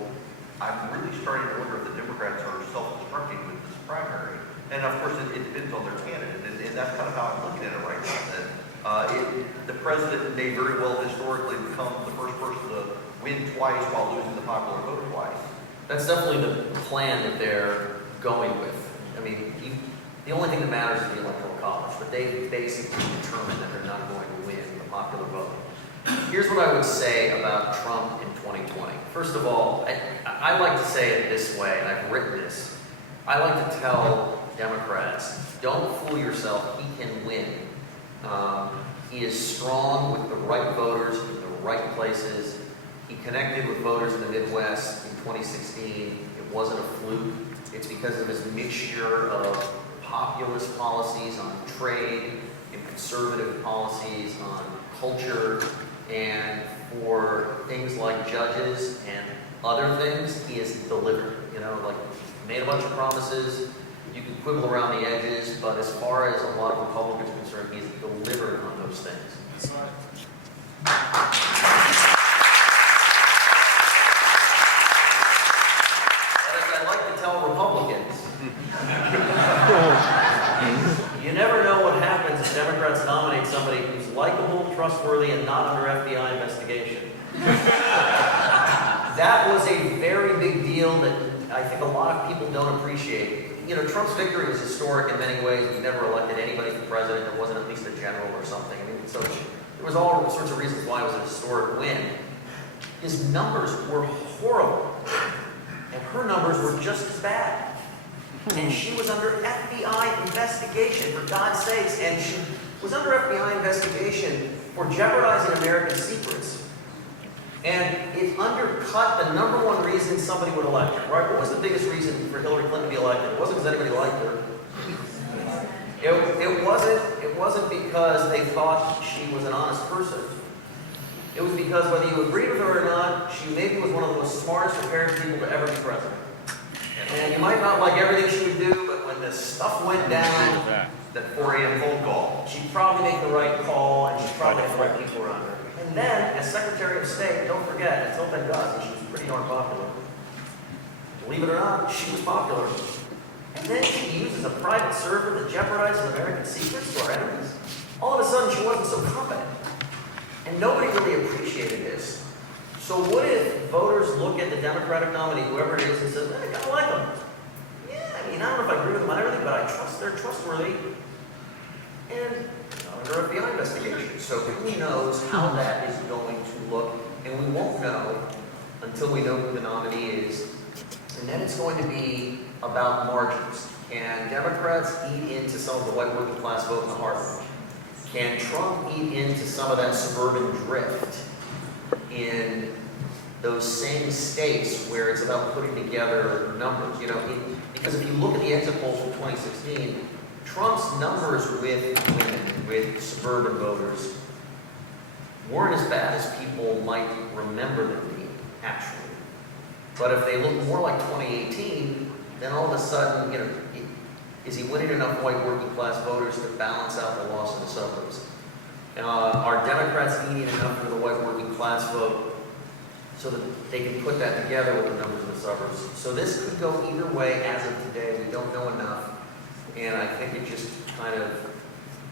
I'm really starting to wonder if the Democrats are self-destructing with this primary. And of course, it depends on their candidate, and that's kind of how I'm looking at it right now. That the president may very well historically become the first person to win twice while losing the popular vote twice. That's definitely the plan that they're going with. I mean, the only thing that matters is the Electoral College, but they basically determined that they're not going to win the popular vote. Here's what I would say about Trump in 2020. First of all, I like to say it this way, and I've written this. I like to tell Democrats, don't fool yourself, he can win. He is strong with the right voters in the right places. He connected with voters in the Midwest in 2016. It wasn't a fluke. It's because of his mixture of populist policies on trade and conservative policies on culture, and for things like judges and other things, he has delivered. Made a bunch of promises. You can quibble around the edges, but as far as a lot of Republicans are concerned, he's delivered on those things. That's right. As I like to tell Republicans, you never know what happens if Democrats nominate somebody who's likable, trustworthy, and not under FBI investigation. That was a very big deal that I think a lot of people don't appreciate. Trump's victory was historic in many ways. He never elected anybody for president. There wasn't at least a general or something. So there was all sorts of reasons why it was a historic win. His numbers were horrible, and her numbers were just as bad. And she was under FBI investigation, for God's sakes, and she was under FBI investigation for jeopardizing American secrets. And it undercut the number one reason somebody would elect her, right? What was the biggest reason for Hillary Clinton to be elected? It wasn't because anybody liked her. It wasn't because they thought she was an honest person. It was because whether you agreed with her or not, she maybe was one of the most smartest prepared people to ever be president. And you might not like everything she would do, but when the stuff went down, That 4 a.m. phone call. she'd probably make the right call, and she'd probably have the right people around her. And then, as Secretary of State, don't forget, until Benghazi, she was pretty darn popular. Believe it or not, she was popular. And then she uses a private server that jeopardizes American secrets to our enemies. All of a sudden, she wasn't so competent. And nobody really appreciated this. So what if voters look at the Democratic nominee, whoever it is, and says, I kind of like them. Yeah, I don't know if I agree with them on everything, but I trust they're trustworthy. And under FBI investigation. So who knows how that is going to look, and we won't know until we know who the nominee is. And then it's going to be about margins. Can Democrats eat into some of the white working class vote in the heart? Can Trump eat into some of that suburban drift in those same states where it's about putting together numbers. Because if you look at the exit polls from 2016, Trump's numbers with women, with suburban voters, weren't as bad as people might remember them being, actually. But if they look more like 2018, then all of a sudden, is he winning enough white working class voters to balance out the loss in the suburbs? Are Democrats gaining enough for the white working class vote so that they can put that together with the numbers in the suburbs? So this could go either way as of today. We don't know enough. And I think it just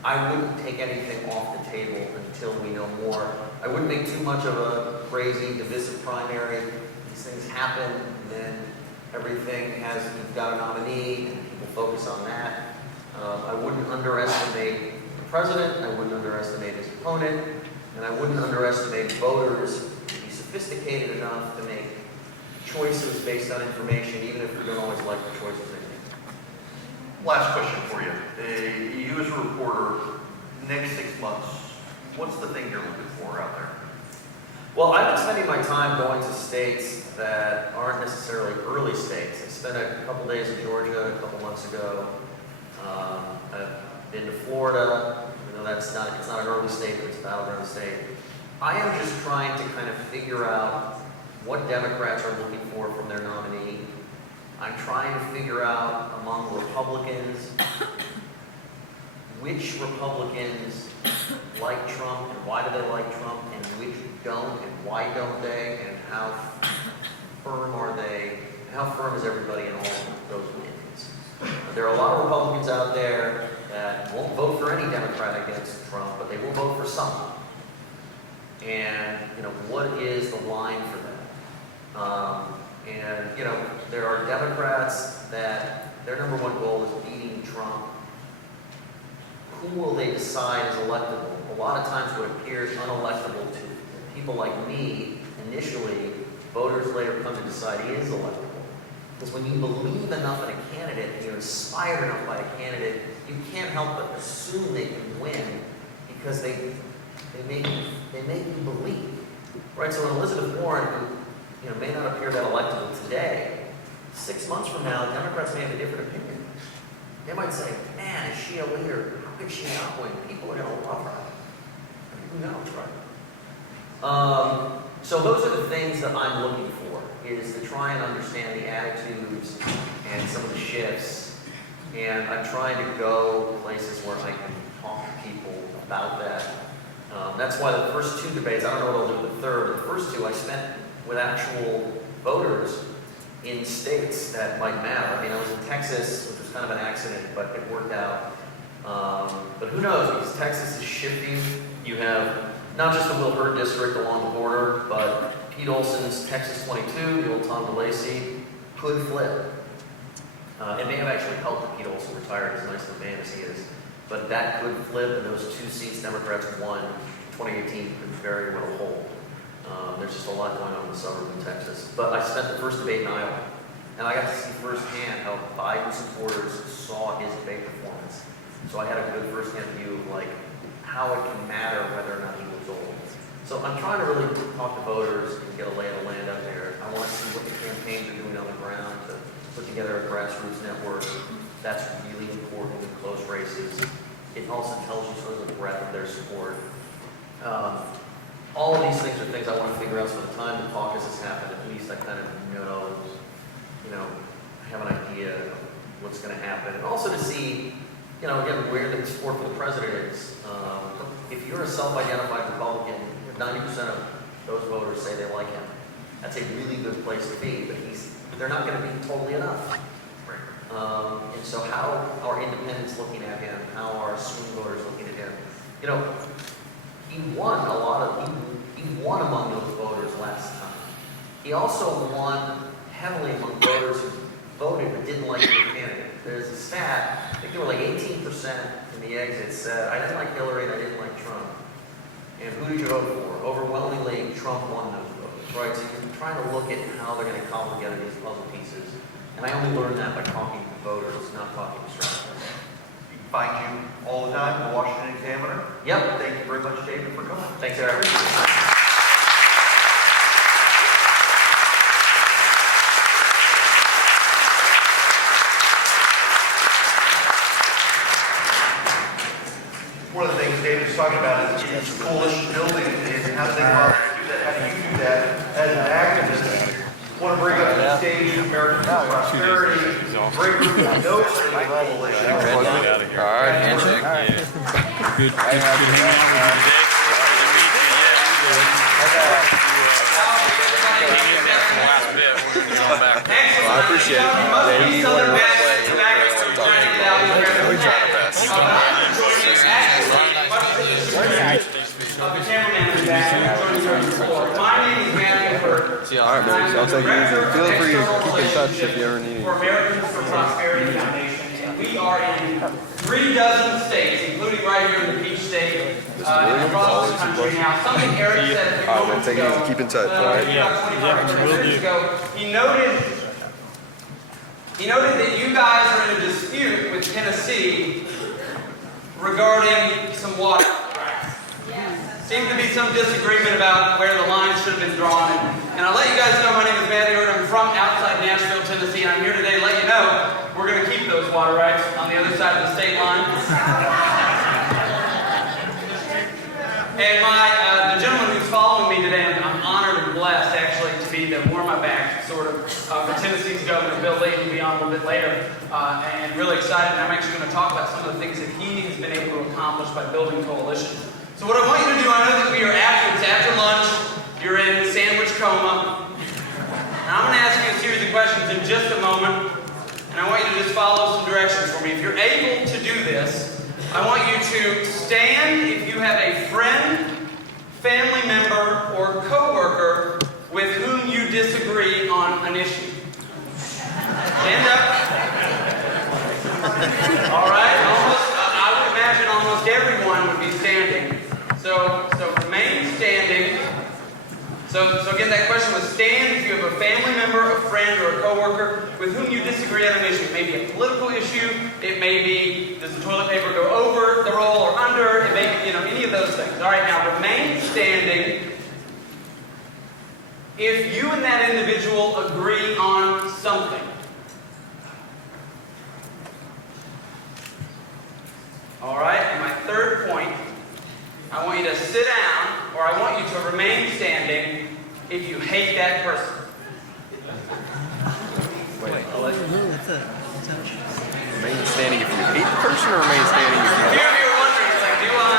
I wouldn't take anything off the table until we know more. I wouldn't make too much of a crazy, divisive primary. These things happen, and then you've got a nominee, and people focus on that. I wouldn't underestimate the president, I wouldn't underestimate his opponent, and I wouldn't underestimate voters to be sophisticated enough to make choices based on information, even if we don't always like the choices they make. Last question for you. You as a reporter, next 6 months, what's the thing you're looking for out there? Well, I've been spending my time going to states that aren't necessarily early states. I spent a couple days in Georgia a couple months ago. I've been to Florida. It's not an early state, but it's a battleground state. I am just trying to kind of figure out what Democrats are looking for from their nominee. I'm trying to figure out among Republicans which Republicans like Trump and why do they like Trump, and which don't and why don't they, and how firm are they, and how firm is everybody in all of those opinions. There are a lot of Republicans out there that won't vote for any Democrat against Trump, but they will vote for someone. And, what is the line for that? There are Democrats that their number one goal is beating Trump. Who will they decide is electable? A lot of times what appears unelectable to people like me, initially, voters later come to decide he is electable. Because when you believe enough in a candidate and you're inspired enough by a candidate, you can't help but assume they can win because they make you believe. Right? So when Elizabeth Warren, who may not appear that electable today, 6 months from now, Democrats may have a different opinion. They might say, man, is she a leader? How could she not win? People are going to love her. Who knows, right? So those are the things that I'm looking for, is to try and understand the attitudes and some of the shifts. And I'm trying to go places where I can talk to people about that. That's why the first two debates, I don't know what I'll do with the third, the first two I spent with actual voters in states that might matter. I was in Texas, which was kind of an accident, but it worked out. But who knows, because Texas is shifting. You have not just the Will Hurd district along the border, but Pete Olson's Texas 22, the old Tom DeLacy, could flip. It may have actually helped that Pete Olson retired, as nice of a man as he is. But that could flip, and those two seats Democrats won in 2018 could very well hold. There's just a lot going on in the suburbs in Texas. But I spent the first debate in Iowa, and I got to see firsthand how Biden supporters saw his debate performance. So I had a good firsthand view of how it can matter whether or not he was old. So I'm trying to really talk to voters and get a lay of the land out there. I want to see what the campaigns are doing on the ground to put together a grassroots network. That's really important in close races. It also tells you sort of the breadth of their support. All of these things are things I want to figure out. So by the time the caucus has happened, at least I kind of know, I have an idea of what's going to happen. And also to see, again, where the support for the president is. If you're a self-identified Republican, 90% of those voters say they like him. That's a really good place to be, but they're not going to be totally enough. And so how are independents looking at him? How are swing voters looking at him? He won he won among those voters last time. He also won heavily among voters who voted but didn't like the candidate. There's a stat, I think there were 18% in the exit said, I didn't like Hillary and I didn't like Trump. And who did you vote for? Overwhelmingly, Trump won those votes, right? So you're trying to look at how they're going to cobble together these puzzle pieces. And I only learned that by talking to voters, not talking to strategists. You can find you all the time in the Washington Examiner. Yep. Thank you very much, David, for coming. Thanks, Eric. he's talking about is coalition building and how do they go out and do that? How do you do that as an activist? I want to bring up to the stage American Prosperity, great group of those coalition. All right, handshake. Good hanging out with you. I appreciate it. Yeah, he wanted to play. We try our best. My name is Matthew. All right, man. I'll take it easy. Feel free to keep in touch if you ever need For anything. Americans for Prosperity Foundation, and we are in 3 dozen states, including right here in the Peach State, and across the country. Now, something Eric said a few All right, man. moments Take it ago, easy. Keep in touch. All right. about 25 minutes ago, he noted that you guys are in a dispute with Tennessee regarding some water rights. Seems to be some disagreement about where the line should have been drawn. And I'll let you guys know my name is Matthew. I'm from outside Nashville, Tennessee, and I'm here today to let you know we're going to keep those water rights on the other side of the state line. And the gentleman who's following me today, I'm honored and blessed actually to be the warm my back sort of for Tennessee's Governor Bill Layton, who'll be on a little bit later, and really excited. And I'm actually going to talk about some of the things that he has been able to accomplish by building coalitions. So what I want you to do, I know that we are after lunch, you're in sandwich coma, and I'm going to ask you a series of questions in just a moment, and I want you to just follow some directions for me. If you're able to do this, I want you to stand if you have a friend, family member, or coworker with whom you disagree on an issue. Stand up. All right, I would imagine almost everyone would be standing. So remain standing. So again, that question was stand if you have a family member, a friend, or a coworker with whom you disagree on an issue. It may be a political issue. It may be, does the toilet paper go over the roll or under? It may be, any of those things. All right, now remain standing if you and that individual agree on something. All right, and my third point, I want you to sit down, or I want you to remain standing if you hate that person. Wait. Remain standing if you hate the person, or remain standing if you If you're wondering, it's like, do I?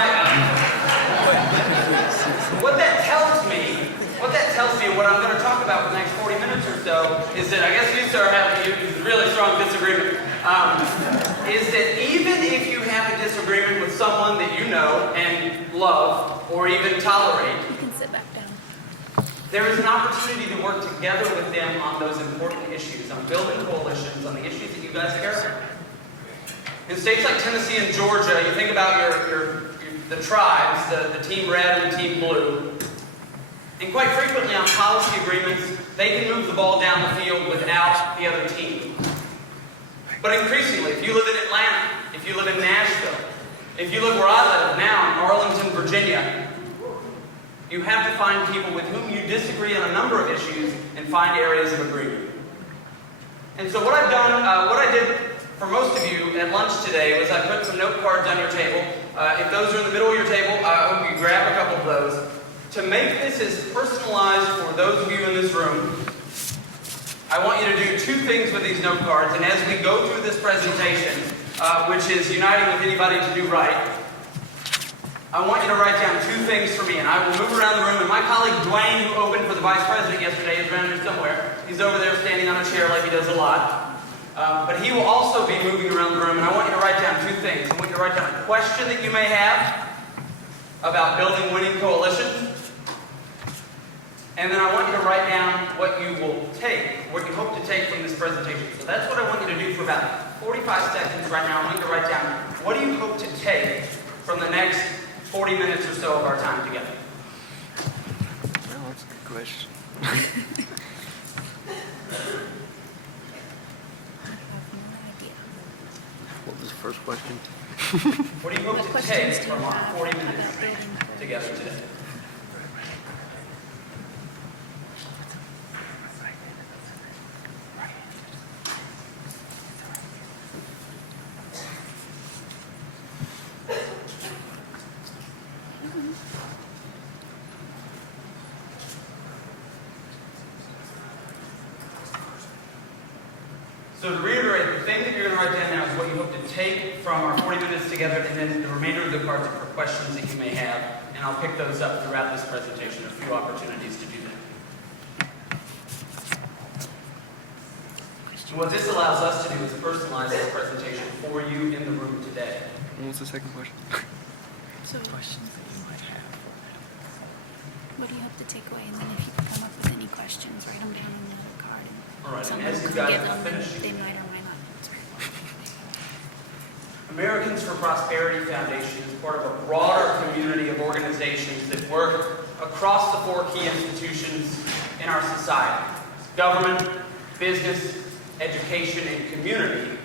What that tells me, what I'm going to talk about for the next 40 minutes or so, is that I guess you sir have a really strong disagreement. Is that even if you have a disagreement with someone that you know and love, or even tolerate, You can sit back down. there is an opportunity to work together with them on those important issues, on building coalitions, on the issues that you guys care about. In states like Tennessee and Georgia, you think about the tribes, the Team Red and the Team Blue, and quite frequently on policy agreements, they can move the ball down the field without the other team. But increasingly, if you live in Atlanta, if you live in Nashville, if you live where I live now in Arlington, Virginia, you have to find people with whom you disagree on a number of issues and find areas of agreement. And so what I've done, what I did for most of you at lunch today was I put some note cards on your table. If those are in the middle of your table, I hope you grab a couple of those. To make this as personalized for those of you in this room, I want you to do 2 things with these note cards. And as we go through this presentation, which is uniting with anybody to do right, I want you to write down 2 things for me. And I will move around the room. And my colleague Dwayne, who opened for the vice president yesterday, is around here somewhere. He's over there standing on a chair like he does a lot. But he will also be moving around the room. And I want you to write down 2 things. I want you to write down a question that you may have about building winning coalitions. And then I want you to write down what you will take, what you hope to take from this presentation. So that's what I want you to do for about 45 seconds right now. I want you to write down, what do you hope to take from the next 40 minutes or so of our time together? Well, that's a good question. What was the first question? What do you hope to take from our 40 minutes together today? to take from our 40 minutes together, and then the remainder of the cards are for questions that you may have, and I'll pick those up throughout this presentation. A few opportunities to do that. So what this allows us to do is personalize this presentation for you in the room today. What was the second question? So questions that you might have. What do you hope to take away? And then if you can come up with any questions, write them down on the other card. And All right, and someone as will you come guys get them, finish. they might or might not answer. Americans for Prosperity Foundation is part of a broader community of organizations that work across the 4 key institutions in our society: government, business, education, and community,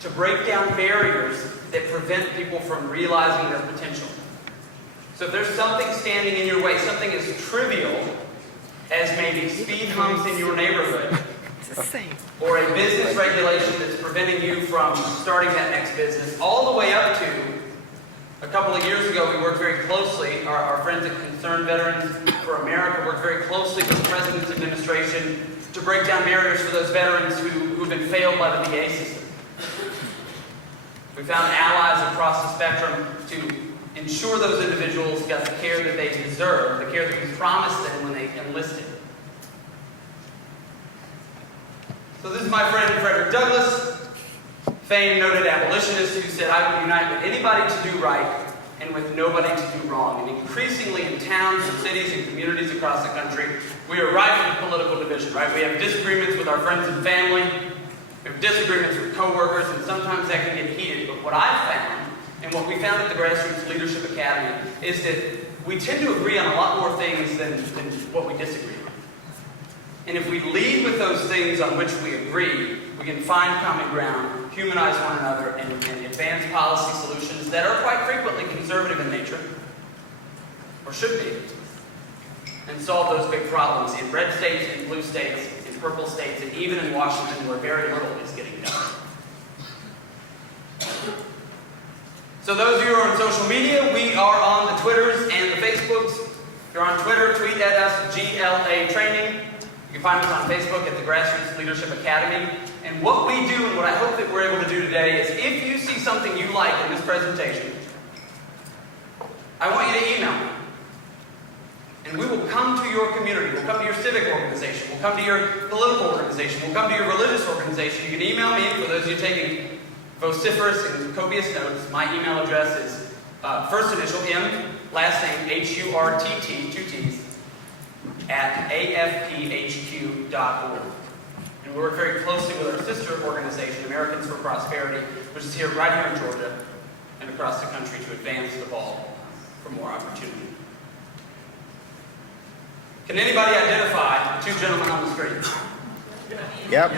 to break down barriers that prevent people from realizing their potential. So if there's something standing in your way, something as trivial as maybe speed humps in your neighborhood, or a business regulation that's preventing you from starting that next business, all the way up to, a couple of years ago, we worked very closely, our friends at Concerned Veterans for America worked very closely with the President's administration to break down barriers for those veterans who've been failed by the VA system. We found allies across the spectrum to ensure those individuals got the care that they deserve, the care that we promised them when they enlisted. So this is my friend Frederick Douglass, famed noted abolitionist, who said, "I would unite with anybody to do right and with nobody to do wrong." And increasingly in towns and cities and communities across the country, we are rife with political division, right? We have disagreements with our friends and family, we have disagreements with coworkers, and sometimes that can get heated. But what I've found, and what we found at the Grassroots Leadership Academy, is that we tend to agree on a lot more things than what we disagree on. And if we lead with those things on which we agree, we can find common ground, humanize one another, and advance policy solutions that are quite frequently conservative in nature, or should be, and solve those big problems in red states, in blue states, in purple states, and even in Washington, where very little is getting done. So those of you who are on social media, we are on the Twitters and the Facebooks. If you're on Twitter, tweet at us, GLA Training. You can find us on Facebook at the Grassroots Leadership Academy. And what we do, and what I hope that we're able to do today, is if you see something you like in this presentation, I want you to email me. And we will come to your community, we'll come to your civic organization, we'll come to your political organization, we'll come to your religious organization. You can email me, for those of you taking vociferous and copious notes. My email address is first initial M, last name HURTT, 2 T's, at afphq.org. And we work very closely with our sister organization, Americans for Prosperity, which is here right here in Georgia and across the country to advance the ball for more opportunity. Can anybody identify the 2 gentlemen on the screen? Yep.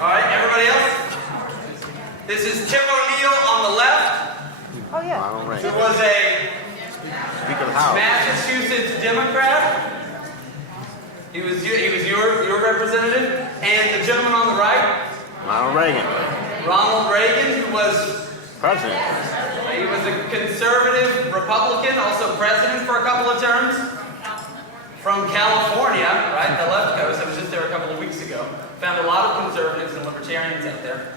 All right, everybody else? This is Tim O'Neill on the left, Oh, yeah. Ronald who Reagan. was a Speaker of the House. Massachusetts Democrat. He was your representative. And the gentleman on the right, Ronald Reagan. Ronald Reagan, who was President. he was a conservative Republican, also president for a couple of terms. From California, right, the left coast. I was just there a couple of weeks ago. Found a lot of conservatives and libertarians out there.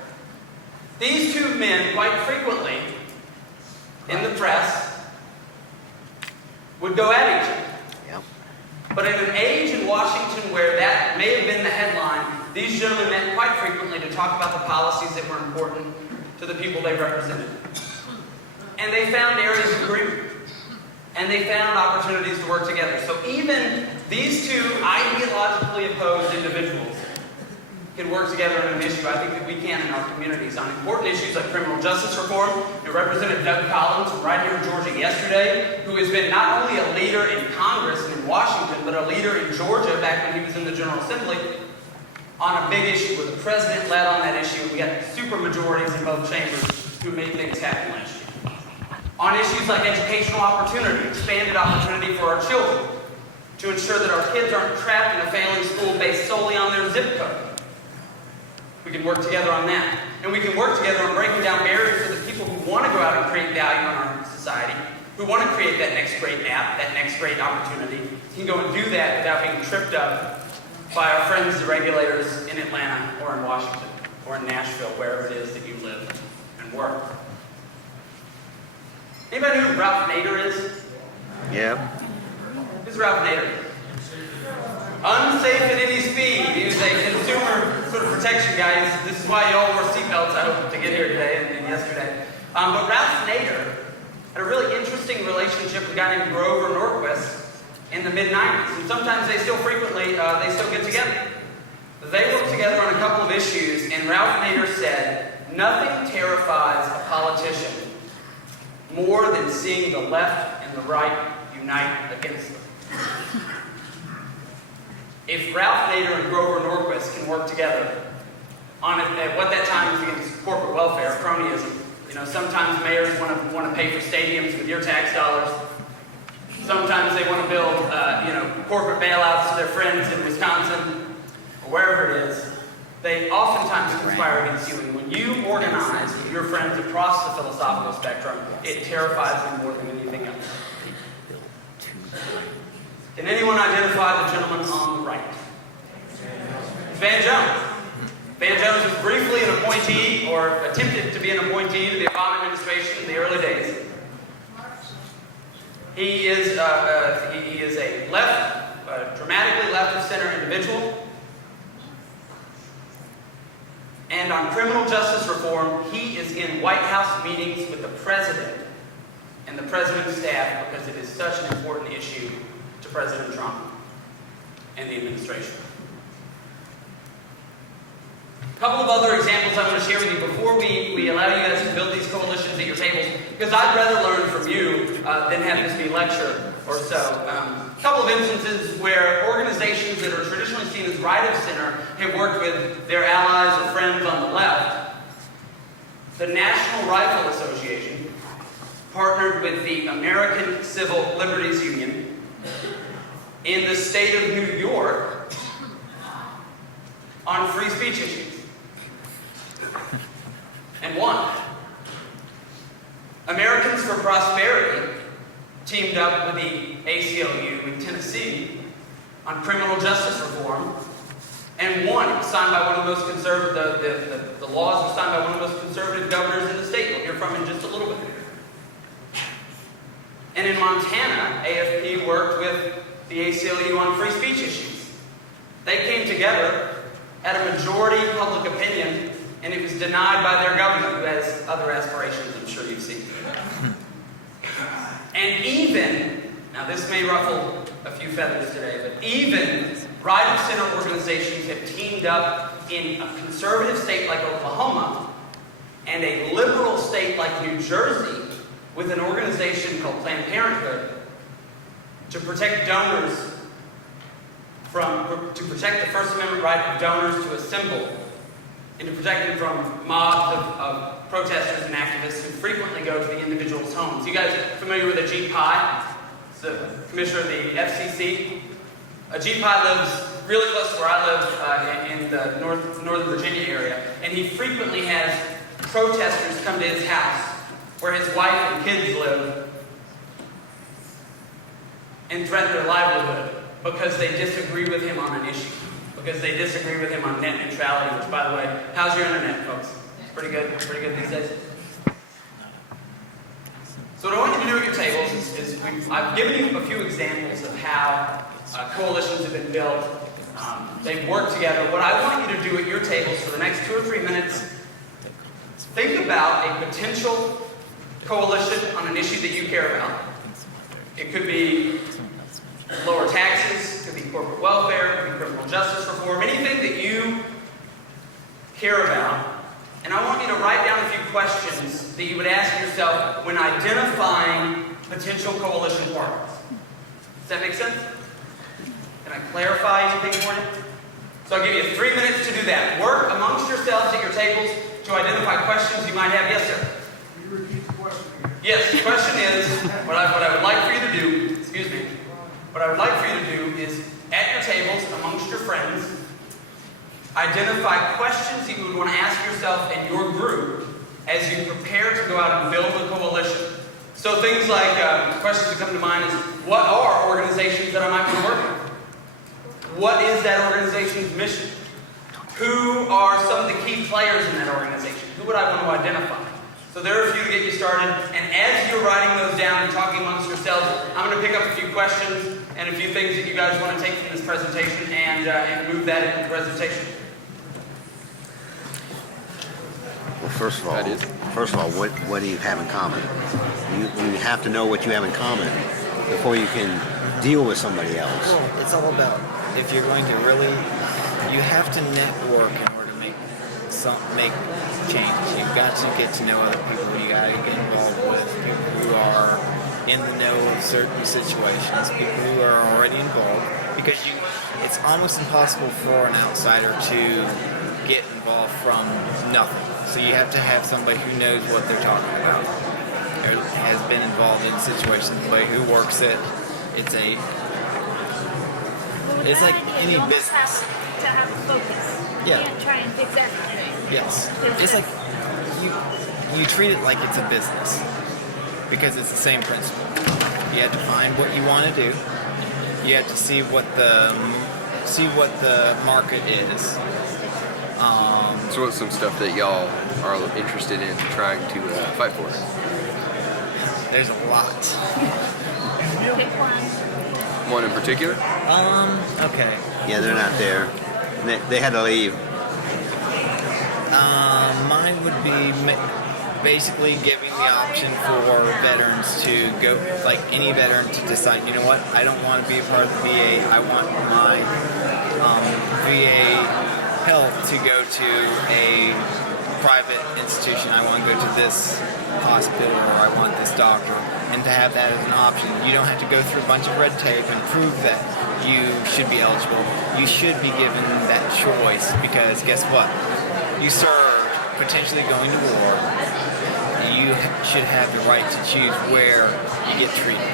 These 2 men, quite frequently, in the press, would go at each other. Yep. But in an age in Washington where that may have been the headline, these gentlemen met quite frequently to talk about the policies that were important to the people they represented. And they found areas of agreement. And they found opportunities to work together. So even these 2 ideologically opposed individuals can work together on an issue. I think that we can in our communities on important issues like criminal justice reform. Representative Doug Collins from right here in Georgia yesterday, who has been not only a leader in Congress and in Washington, but a leader in Georgia back when he was in the General Assembly on a big issue where the president led on that issue. We got super majorities in both chambers who made things happen last year. On issues like educational opportunity, expanded opportunity for our children, to ensure that our kids aren't trapped in a failing school based solely on their zip code. We can work together on that. And we can work together on breaking down barriers for the people who want to go out and create value in our society, who want to create that next great app, that next great opportunity, can go and do that without being tripped up by our friends, the regulators in Atlanta or in Washington or in Nashville, wherever it is that you live and work. Anybody know who Ralph Nader is? Yep. Who's Ralph Nader? Unsafe at any speed. He was a consumer sort of protection guy. This is why you all wore seatbelts, I hope, to get here today and yesterday. But Ralph Nader had a really interesting relationship with a guy named Grover Norquist in the mid-90s. And sometimes they still get together. They worked together on a couple of issues, and Ralph Nader said, "Nothing terrifies a politician more than seeing the left and the right unite against them." If Ralph Nader and Grover Norquist can work together on what that time was against corporate welfare, cronyism. You know, sometimes mayors want to pay for stadiums with your tax dollars. Sometimes they want to build, corporate bailouts to their friends in Wisconsin or wherever it is. They oftentimes conspire against you. And when you organize with your friends across the philosophical spectrum, it terrifies them more than anything else. Can anyone identify the gentleman on the right? Van Jones. Van Jones was briefly an appointee, or attempted to be an appointee to the Obama administration in the early days. He is a dramatically left of center individual. And on criminal justice reform, he is in White House meetings with the president and the president's staff because it is such an important issue to President Trump and the administration. A couple of other examples I want to share with you before we allow you guys to build these coalitions at your tables, because I'd rather learn from you than have this be a lecture or so. A couple of instances where organizations that are traditionally seen as right of center have worked with their allies or friends on the left. The National Rifle Association partnered with the American Civil Liberties Union in the state of New York on free speech issues. And won. Americans for Prosperity teamed up with the ACLU in Tennessee on criminal justice reform and won. It was signed by one of the most conservative, the laws were signed by one of the most conservative governors in the state. We'll hear from in just a little bit. And in Montana, AFP worked with the ACLU on free speech issues. They came together at a majority public opinion, and it was denied by their governor, who has other aspirations, I'm sure you've seen. And even, now this may ruffle a few feathers today, but even right-of-center organizations have teamed up in a conservative state like Oklahoma and a liberal state like New Jersey with an organization called Planned Parenthood to protect donors to protect the First Amendment right of donors to assemble and to protect them from mobs of protesters and activists who frequently go to the individual's homes. You guys familiar with Ajit Pai? He's the commissioner of the FCC. Ajit Pai lives really close to where I live in the Northern Virginia area, and he frequently has protesters come to his house where his wife and kids live and threaten their livelihood because they disagree with him on an issue, because they disagree with him on net neutrality, which, by the way, how's your internet, folks? It's pretty good these days. So what I want you to do at your tables is I've given you a few examples of how coalitions have been built. They've worked together. What I want you to do at your tables for the next 2 or 3 minutes, think about a potential coalition on an issue that you care about. It could be lower taxes, it could be corporate welfare, it could be criminal justice reform, anything that you care about. And I want you to write down a few questions that you would ask yourself when identifying potential coalition partners. Does that make sense? Can I clarify anything for you? So I'll give you 3 minutes to do that. Work amongst yourselves at your tables to identify questions you might have. Yes, sir? Can you repeat the question again? Yes, the question is, what I would like for you to do, excuse me, what I would like for you to do is, at your tables, amongst your friends, identify questions that you would want to ask yourself and your group as you prepare to go out and build a coalition. So things like, questions that come to mind is, what are organizations that I might be working with? What is that organization's mission? Who are some of the key players in that organization? Who would I want to identify? So there are a few to get you started, and as you're writing those down and talking amongst yourselves, I'm going to pick up a few questions and a few things that you guys want to take from this presentation and move that into the presentation. Well, first of all, what do you have in common? You have to know what you have in common before you can deal with somebody else. Well, it's all about, if you're going to really, you have to network in order to make change. You've got to get to know other people. You got to get involved with people who are in the know of certain situations, people who are already involved, because it's almost impossible for an outsider to get involved from nothing. So you have to have somebody who knows what they're talking about, or has been involved in situations, somebody who works it. It's like any business. To have a focus. Yeah. You can't try and fix everything. Yes. It's like you treat it like it's a business, because it's the same principle. You have to find what you want to do. You have to see what the market is. So what's some stuff that y'all are interested in trying to fight for? There's a lot. Pick one. One in particular? Okay. Yeah, they're not there. They had to leave. Mine would be basically giving the option for veterans to go, like any veteran, to decide, you know what, I don't want to be a part of the VA. I want my VA health to go to a private institution. I want to go to this hospital, or I want this doctor, and to have that as an option. You don't have to go through a bunch of red tape and prove that you should be eligible. You should be given that choice, because guess what? You served, potentially going to war. You should have the right to choose where you get treated.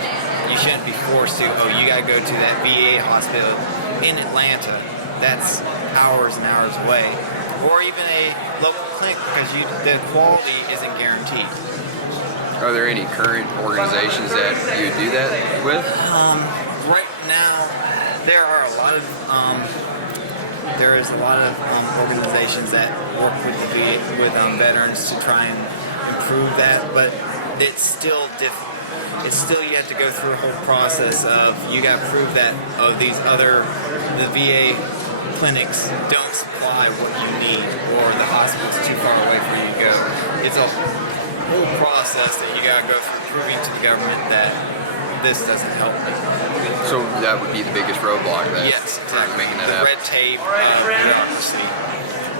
You shouldn't be forced to, you gotta go to that VA hospital in Atlanta. That's hours and hours away. Or even a local clinic, because the quality isn't guaranteed. Are there any current organizations that you do that with? Right now, there is a lot of organizations that work with veterans to try and improve that, but it's still difficult. It's still, you have to go through a whole process of, you got to prove that the VA clinics don't supply what you need, or the hospital's too far away for you to go. It's a whole process that you got to go through, proving to the government that this doesn't help me. So that would be the biggest roadblock then? Yes, exactly. Making that the happen. red tape, bureaucracy,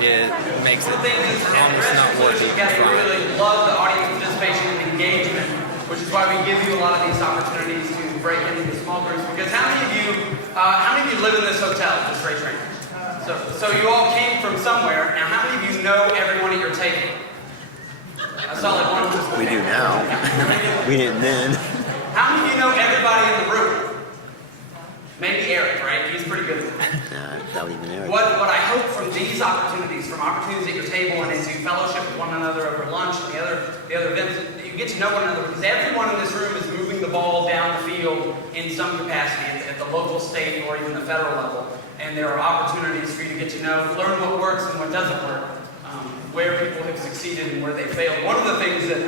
it makes it almost not worth it. We really love the audience participation and engagement, which is why we give you a lot of these opportunities to break into small groups. Because how many of you live in this hotel, this race train? So you all came from somewhere. Now, how many of you know everyone at your table? I saw like one of them. We do now. We didn't then. How many of you know everybody in the room? Maybe Eric, right? He's pretty good at that. Not even Eric. What I hope from these opportunities, from opportunities at your table and into fellowship with one another over lunch and the other events, that you get to know one another, because everyone in this room is moving the ball down the field in some capacity at the local, state, or even the federal level. And there are opportunities for you to get to know, learn what works and what doesn't work, where people have succeeded and where they failed. One of the things that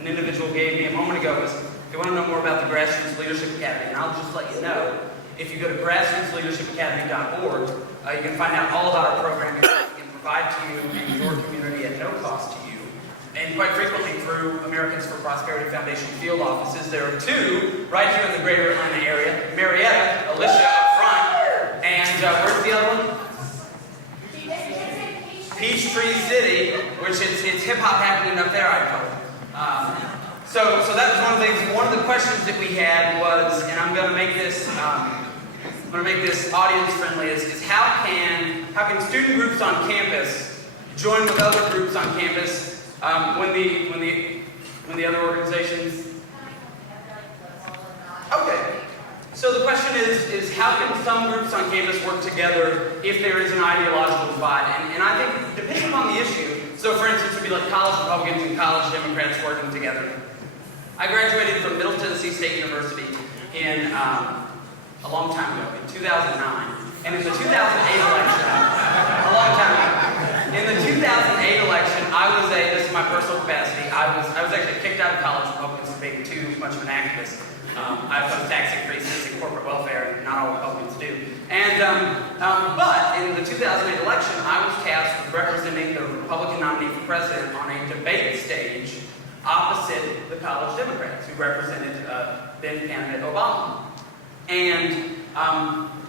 an individual gave me a moment ago was, if you want to know more about the Grassroots Leadership Academy, and I'll just let you know, if you go to grassrootsleadershipacademy.org, you can find out all about our programming that we can provide to you in your community at no cost to you. And quite frequently through Americans for Prosperity Foundation field offices. There are two right here in the greater Atlanta area. Marietta, Alicia up front, and where's the other one? Peachtree City, which it's hip-hop happening up there, I call it. So that was one of the things. One of the questions that we had was, and I'm going to make this audience friendly, is how can student groups on campus join with other groups on campus when the other organizations? Okay. So the question is how can some groups on campus work together if there is an ideological divide? And I think depending on the issue. So for instance, it would be like college Republicans and college Democrats working together. I graduated from Middle Tennessee State University in a long time ago, in 2009. And in the 2008 election, a long time ago, in the 2008 election, I this is my personal capacity, I was actually kicked out of college Republicans for being too much of an activist. I oppose tax increases and corporate welfare, and not all Republicans do. And, but in the 2008 election, I was tasked with representing the Republican nominee for president on a debate stage opposite the college Democrats, who represented then candidate Obama. And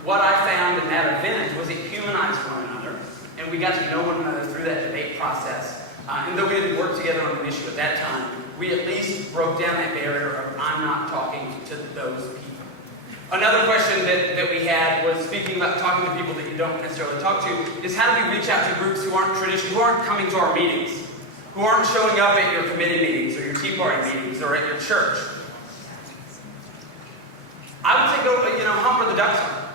what I found in that event was it humanized one another, and we got to know one another through that debate process. And though we didn't work together on an issue at that time, we at least broke down that barrier of I'm not talking to those people. Another question that we had was speaking about talking to people that you don't necessarily talk to, is how do we reach out to groups who aren't coming to our meetings, who aren't showing up at your committee meetings or your Tea Party meetings or at your church? I would say go, hump where the ducks are.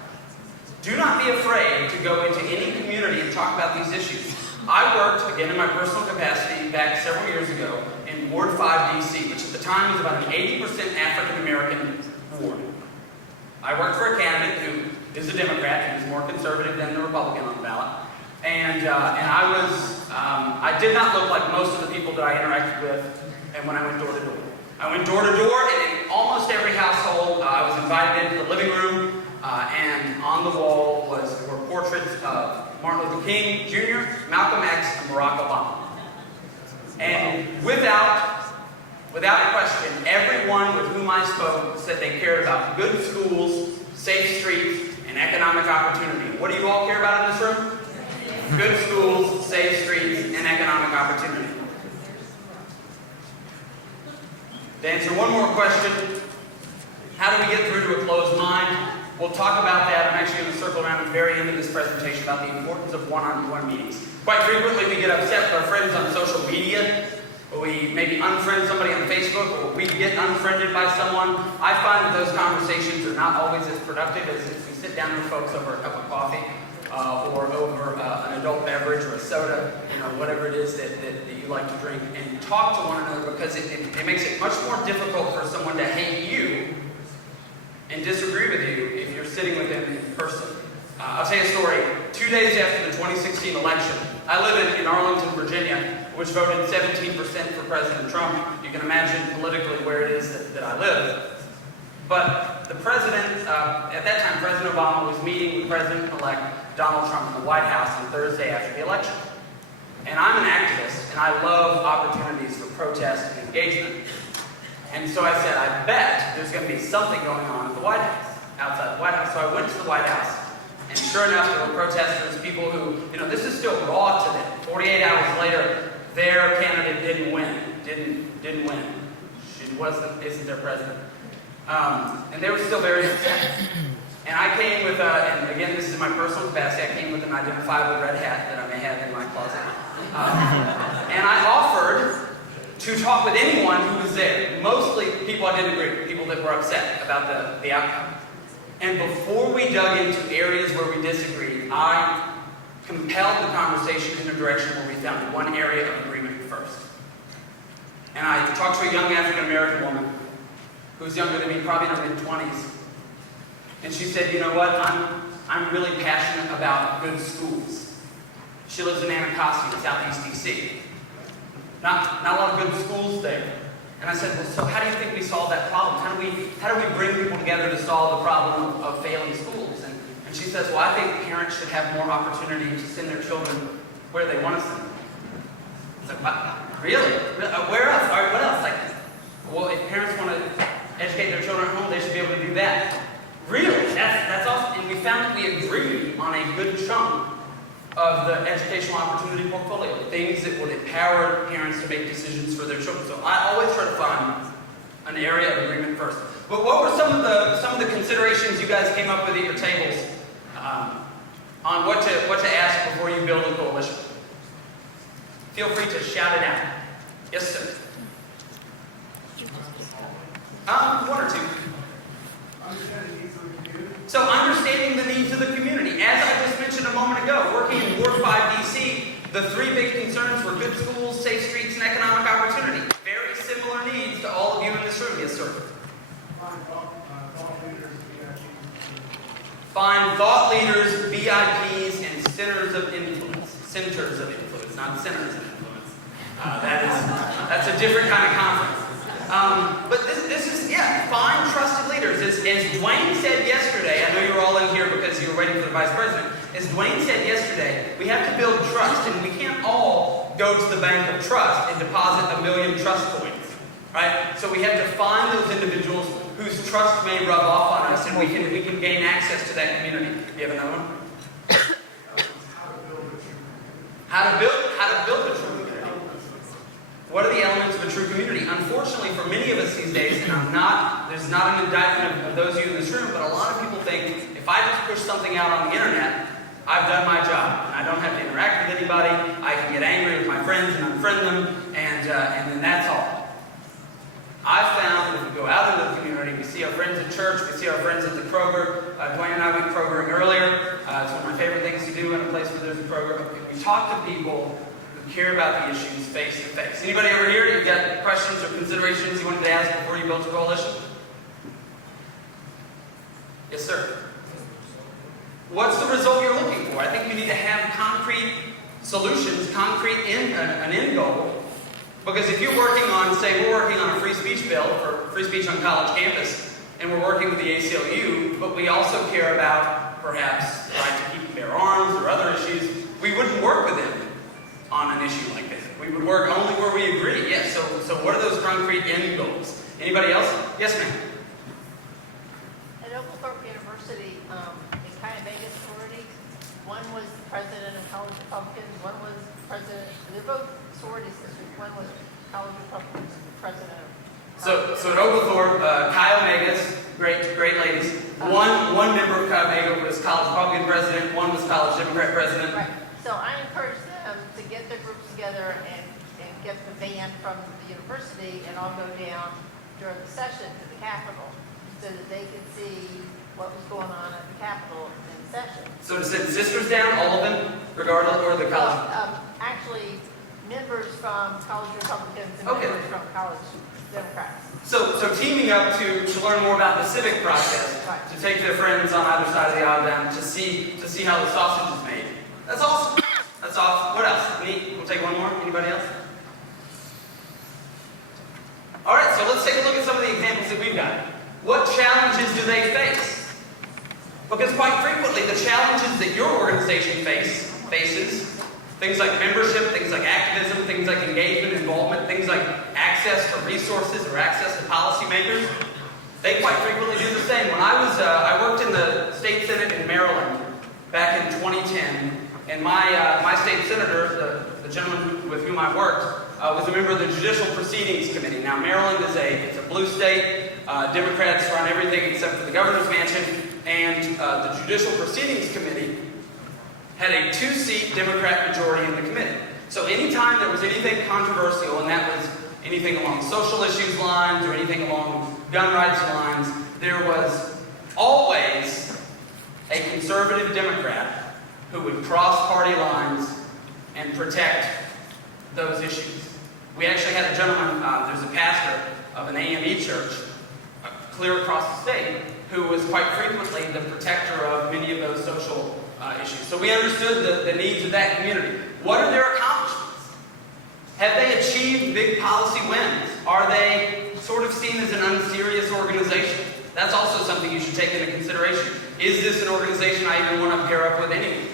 Do not be afraid to go into any community and talk about these issues. I worked, again in my personal capacity, back several years ago in Ward 5 DC, which at the time was about an 80% African American ward. I worked for a candidate who is a Democrat, who is more conservative than the Republican on the ballot. And I did not look like most of the people that I interacted with and when I went door to door. I went door to door, and in almost every household, I was invited into the living room, and on the wall were portraits of Martin Luther King Jr., Malcolm X, and Barack Obama. And without question, everyone with whom I spoke said they cared about good schools, safe streets, and economic opportunity. What do you all care about in this room? Good schools, safe streets, and economic opportunity. To answer one more question, how do we get through to a closed mind? We'll talk about that. I'm actually going to circle around at the very end of this presentation about the importance of one-on-one meetings. Quite frequently we get upset with our friends on social media, or we maybe unfriend somebody on Facebook, or we get unfriended by someone. I find that those conversations are not always as productive as if we sit down with folks over a cup of coffee, or over an adult beverage or a soda, whatever it is that you like to drink, and talk to one another, because it makes it much more difficult for someone to hate you and disagree with you if you're sitting with them in person. I'll tell you a story. 2 days after the 2016 election, I live in Arlington, Virginia, which voted 17% for President Trump. You can imagine politically where it is that I live. But the president, at that time, President Obama was meeting with President-elect Donald Trump in the White House on Thursday after the election. And I'm an activist, and I love opportunities for protest and engagement. And so I said, I bet there's going to be something going on at the White House, outside the White House. So I went to the White House, and sure enough, there were protesters, people who, this is still raw to them. 48 hours later, their candidate didn't win. Didn't win. She isn't their president. And they were still very upset. And I came with, and again, this is my personal capacity, I came with an identifiable red hat that I may have in my closet. And I offered to talk with anyone who was there. Mostly people I didn't agree with, people that were upset about the outcome. And before we dug into areas where we disagreed, I compelled the conversation in a direction where we found one area of agreement first. And I talked to a young African-American woman who's younger than me, probably in her mid-20s. And she said, you know what, I'm really passionate about good schools. She lives in Anacostia, Southeast DC. Not a lot of good schools there. And I said, well, so how do you think we solve that problem? How do we bring people together to solve the problem of failing schools? And she says, well, I think parents should have more opportunity to send their children where they want to send them. I was like, what? Really? Where else? All right, what else? Like, well, if parents want to educate their children at home, they should be able to do that. Really? That's awesome. And we found that we agreed on a good chunk of the educational opportunity portfolio, things that would empower parents to make decisions for their children. So I always try to find an area of agreement first. But what were some of the considerations you guys came up with at your tables on what to ask before you build a coalition? Feel free to shout it out. Yes, sir. One or two. So understanding the needs of the community. As I just mentioned a moment ago, working in Ward 5 DC, the three big concerns were good schools, safe streets, and economic opportunity. Very similar needs to all of you in this room. Yes, sir. Find thought leaders, VIPs, and centers of influence. Centers of influence, not centers of influence. That's a different kind of conference. But this is, yeah, find trusted leaders. As Dwayne said yesterday, I know you were all in here because you were waiting for the vice president. As Dwayne said yesterday, we have to build trust, and we can't all go to the bank of trust and deposit 1 million trust coins, right? So we have to find those individuals whose trust may rub off on us, and we can gain access to that community. You have another one? How to build a true community. What are the elements of a true community? Unfortunately, for many of us these days, and there's not an indictment of those of you in this room, but a lot of people think if I just push something out on the internet, I've done my job, and I don't have to interact with anybody. I can get angry with my friends and unfriend them, and then that's all. I've found that if we go out into the community, we see our friends at church, we see our friends at the Kroger. Dwayne and I went Krogering earlier. It's one of my favorite things to do in a place where there's a Kroger. We talk to people who care about the issues face to face. Anybody over here, you've got questions or considerations you wanted to ask before you built a coalition? Yes, sir. What's the result you're looking for? I think you need to have concrete solutions, an end goal. Because if you're working on, say, we're working on a free speech bill for free speech on college campus, and we're working with the ACLU, but we also care about, perhaps, the right to keep and bear arms or other issues, we wouldn't work with them on an issue like this. We would work only where we agree. Yes, so what are those concrete end goals? Anybody else? Yes, ma'am. At Oglethorpe University, in kind of Vegas sororities, one was the president of College Republicans, one was president, they're both sorority sisters, one was College Republicans and the president of So at Oglethorpe, Chi Omegas, great ladies. One member of Chi Omega was College Republican president, one was College Democrat president. Right. So I encourage them to get their groups together and get the van from the university and all go down during the session to the Capitol so that they could see what was going on at the Capitol in session. So to send sisters down, all of them, regardless, or the college? Actually, members from College Republicans and members from College Democrats. So teaming up to learn more about the civic process, Right. to take their friends on either side of the aisle down, to see how the sausage is made. That's awesome. That's awesome. What else? Neat. We'll take one more. Anybody else? All right, so let's take a look at some of the examples that we've got. What challenges do they face? Because quite frequently, the challenges that your organization faces, things like membership, things like activism, things like engagement, involvement, things like access to resources or access to policymakers, they quite frequently do the same. When I worked in the state senate in Maryland back in 2010, and my state senator, the gentleman with whom I worked, was a member of the Judicial Proceedings Committee. Now, Maryland is a blue state. Democrats run everything except for the governor's mansion, and the Judicial Proceedings Committee had a 2-seat Democrat majority in the committee. So anytime there was anything controversial, and that was anything along social issues lines or anything along gun rights lines, there was always a conservative Democrat who would cross party lines and protect those issues. We actually had a gentleman, there's a pastor of an AME church clear across the state, who was quite frequently the protector of many of those social issues. So we understood the needs of that community. What are their accomplishments? Have they achieved big policy wins? Are they sort of seen as an unserious organization? That's also something you should take into consideration. Is this an organization I even want to pair up with anyway?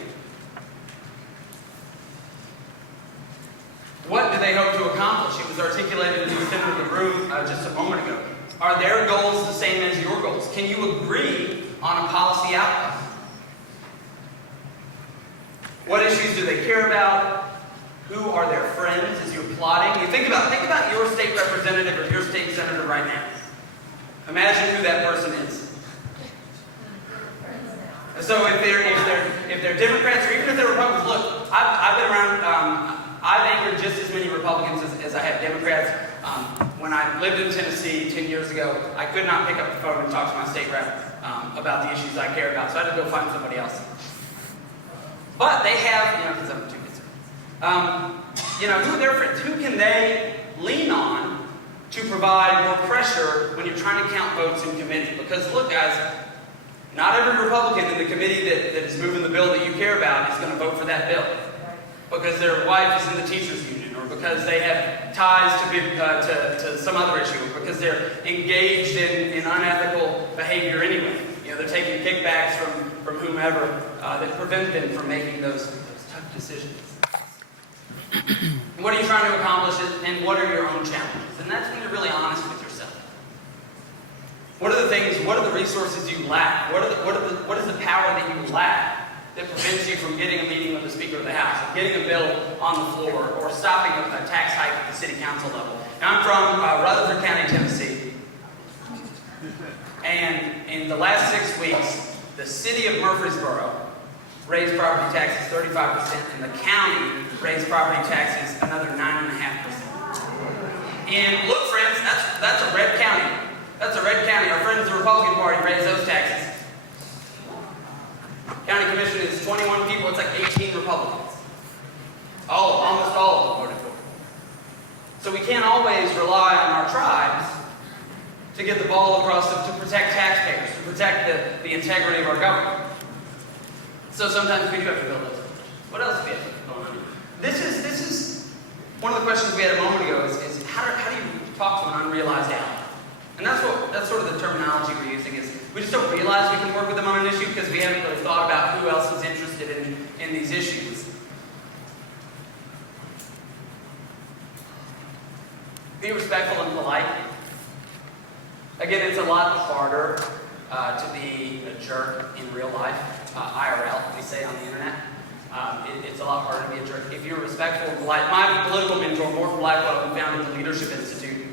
What do they hope to accomplish? It was articulated in the center of the room just a moment ago. Are their goals the same as your goals? Can you agree on a policy outcome? What issues do they care about? Who are their friends as you're plotting? You think about your state representative or your state senator right now. Imagine who that person is. So if they're Democrats or even if they're Republicans, look, I've been around. I've angered just as many Republicans as I have Democrats. When I lived in Tennessee 10 years ago, I could not pick up the phone and talk to my state rep about the issues I care about, so I had to go find somebody else. But they have, because I'm too busy. Who are their friends? Who can they lean on to provide more pressure when you're trying to count votes in committee? Because look, guys, not every Republican in the committee that is moving the bill that you care about is going to vote for that bill because their wife is in the teachers union, or because they have ties to some other issue, or because they're engaged in unethical behavior anyway. You know, they're taking kickbacks from whomever that prevent them from making those tough decisions. What are you trying to accomplish, and what are your own challenges? And that's when you're really honest with yourself. What are the things, what are the resources you lack? What is the power that you lack that prevents you from getting a meeting with the Speaker of the House, or getting a bill on the floor, or stopping a tax hike at the City Council level? Now, I'm from Rutherford County, Tennessee, and in the last 6 weeks, the City of Murfreesboro raised property taxes 35%, and the county raised property taxes another 9.5%. And look, friends, that's a red county. That's a red county. Our friends in the Republican Party raised those taxes. County Commission is 21 people. It's like 18 Republicans. Almost all of them voted for it. So we can't always rely on our tribes to get the ball across to protect taxpayers, to protect the integrity of our government. So sometimes we do have to build those positions. What else do we have going on? This is one of the questions we had a moment ago is how do you talk to an unrealized ally? And that's sort of the terminology we're using is we just don't realize we can work with them on an issue because we haven't really thought about who else is interested in these issues. Be respectful and polite. Again, it's a lot harder to be a jerk in real life, IRL, we say on the internet. It's a lot harder to be a jerk. If you're respectful and polite, my political mentor, Morton Blackwell, who founded the Leadership Institute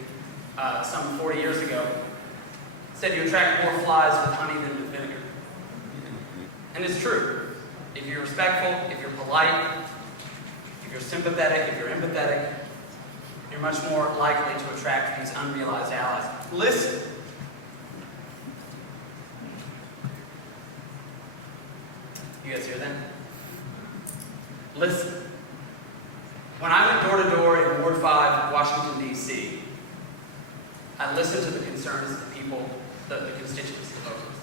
some 40 years ago, said you attract more flies with honey than with vinegar. And it's true. If you're respectful, if you're polite, if you're sympathetic, if you're empathetic, you're much more likely to attract these unrealized allies. Listen. You guys hear that? Listen. When I went door to door in Ward 5, Washington, D.C., I listened to the concerns of the people, the constituents, the voters.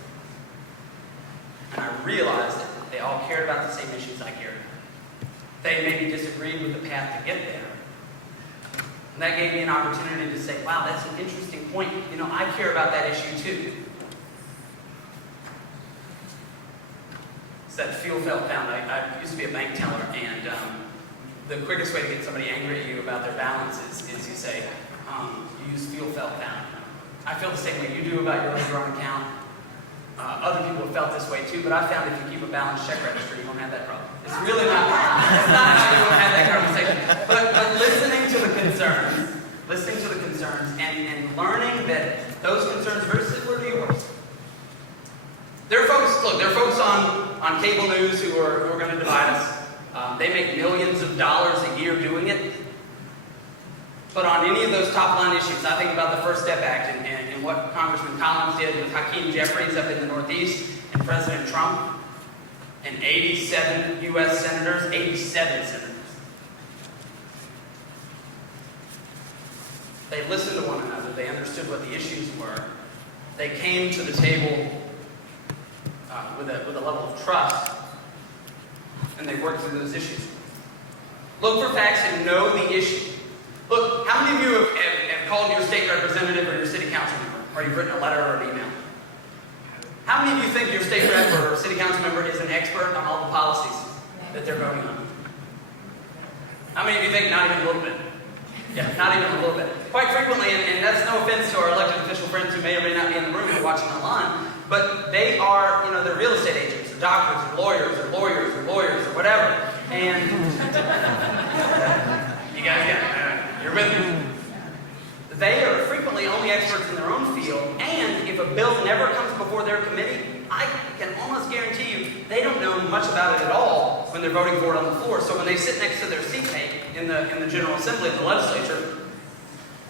And I realized that they all cared about the same issues I cared about. They maybe disagreed with the path to get there. And that gave me an opportunity to say, wow, that's an interesting point. You know, I care about that issue too. It's that feel felt found. I used to be a bank teller, and the quickest way to get somebody angry at you about their balance is you say, you use feel felt found. I feel the same way you do about your overdrawn account. Other people have felt this way too, but I found if you keep a balanced check register, you won't have that problem. It's really not, it's not how you won't have that conversation. But listening to the concerns, and learning that those concerns are very similar to yours. They're folks on cable news who are going to divide us. They make millions of dollars a year doing it. But on any of those top line issues, I think about the First Step Act and what Congressman Collins did with Hakeem Jeffries up in the Northeast and President Trump and 87 U.S. senators, 87 senators. They listened to one another. They understood what the issues were. They came to the table with a level of trust, and they worked through those issues. Look for facts and know the issue. Look, how many of you have called your state representative or your city council member, or you've written a letter or an email? How many of you think your state rep or city council member is an expert on all the policies that they're voting on? How many of you think not even a little bit? Yeah, not even a little bit. Quite frequently, and that's no offense to our elected official friends who may or may not be in the room or watching online, but they are, they're real estate agents, or doctors, or lawyers, or whatever. And you guys get it. You're with me. They are frequently only experts in their own field, and if a bill never comes before their committee, I can almost guarantee you they don't know much about it at all when they're voting for it on the floor. So when they sit next to their seatmate in the General Assembly of the legislature,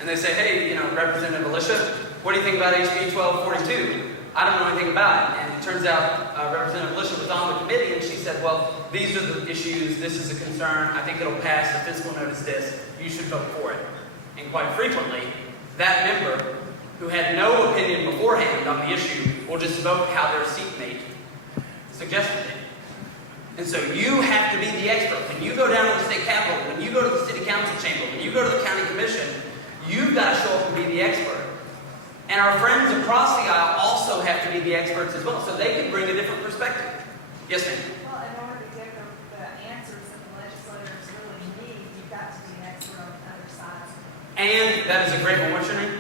and they say, hey, Representative Alicia, what do you think about HB 1242? I don't know anything about it. And it turns out Representative Alicia was on the committee, and she said, well, these are the issues, this is a concern, I think it'll pass, the fiscal note is this, you should vote for it. And quite frequently, that member who had no opinion beforehand on the issue will just vote how their seatmate suggested it. And so you have to be the expert. When you go down to the state capitol, when you go to the city council chamber, when you go to the county commission, you've got to show up and be the expert. And our friends across the aisle also have to be the experts as well, so they can bring a different perspective. Yes, ma'am? Well, in order to get the answers that the legislators really need, you've got to be an expert on the other side. And that is a great one. What's your name?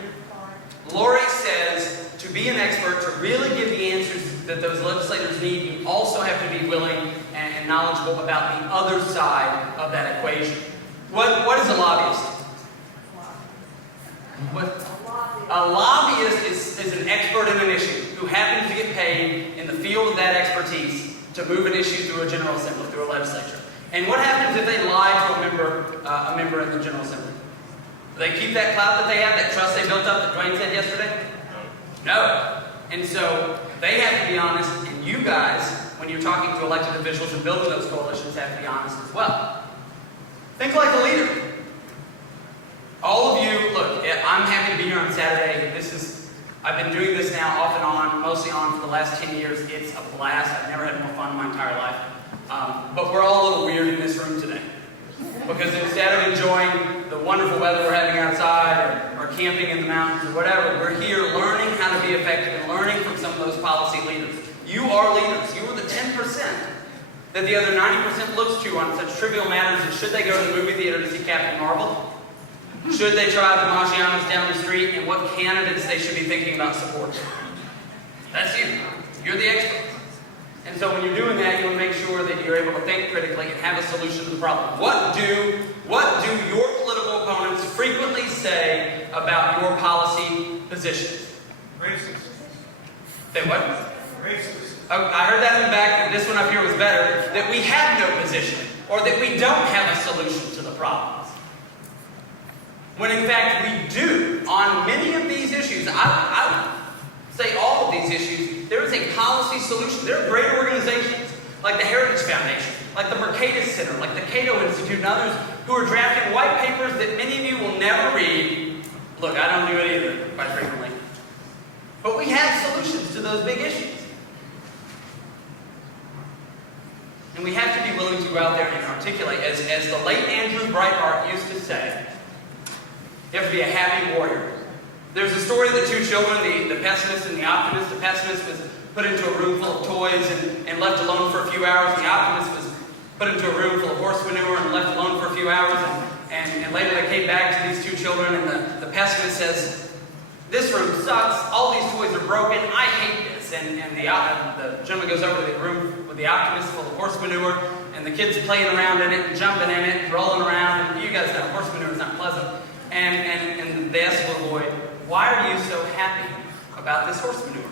Lori says to be an expert, to really give the answers that those legislators need, you also have to be willing and knowledgeable about the other side of that equation. What is a lobbyist? What? A lobbyist is an expert in an issue who happens to get paid in the field of that expertise to move an issue through a General Assembly, through a legislature. And what happens if they lie to a member in the General Assembly? Do they keep that clout that they have, that trust they built up that Dwayne said yesterday? No. And so they have to be honest, and you guys, when you're talking to elected officials and building those coalitions, have to be honest as well. Think like a leader. All of you, look, I'm happy to be here on Saturday. I've been doing this now off and on, mostly on for the last 10 years. It's a blast. I've never had more fun in my entire life. But we're all a little weird in this room today. Because instead of enjoying the wonderful weather we're having outside or camping in the mountains or whatever, we're here learning how to be effective and learning from some of those policy leaders. You are leaders. You are the 10% that the other 90% looks to on such trivial matters as should they go to the movie theater to see Captain Marvel? Should they try the Maggiano's down the street, and what candidates they should be thinking about supporting? That's you. You're the expert. And so when you're doing that, you want to make sure that you're able to think critically and have a solution to the problem. What do your political opponents frequently say about your policy positions? Racist. They what? Racist. Oh, I heard that in the back, that this one up here was better, that we have no position, or that we don't have a solution to the problems. When in fact we do. On many of these issues, I would say all of these issues, there is a policy solution. There are great organizations, like the Heritage Foundation, like the Mercatus Center, like the Cato Institute, and others who are drafting white papers that many of you will never read. Look, I don't do it either, quite frequently. But we have solutions to those big issues. And we have to be willing to go out there and articulate, as the late Andrew Breitbart used to say, you have to be a happy warrior. There's a story of the two children, the pessimist and the optimist. The pessimist was put into a room full of toys and left alone for a few hours. The optimist was put into a room full of horse manure and left alone for a few hours. And later they came back to these two children, and the pessimist says, "This room sucks. All these toys are broken. I hate this." And the gentleman goes over to the room with the optimist full of horse manure, and the kids playing around in it, and jumping in it, and rolling around. And you guys know horse manure is not pleasant. And they asked the little boy, "Why are you so happy about this horse manure?"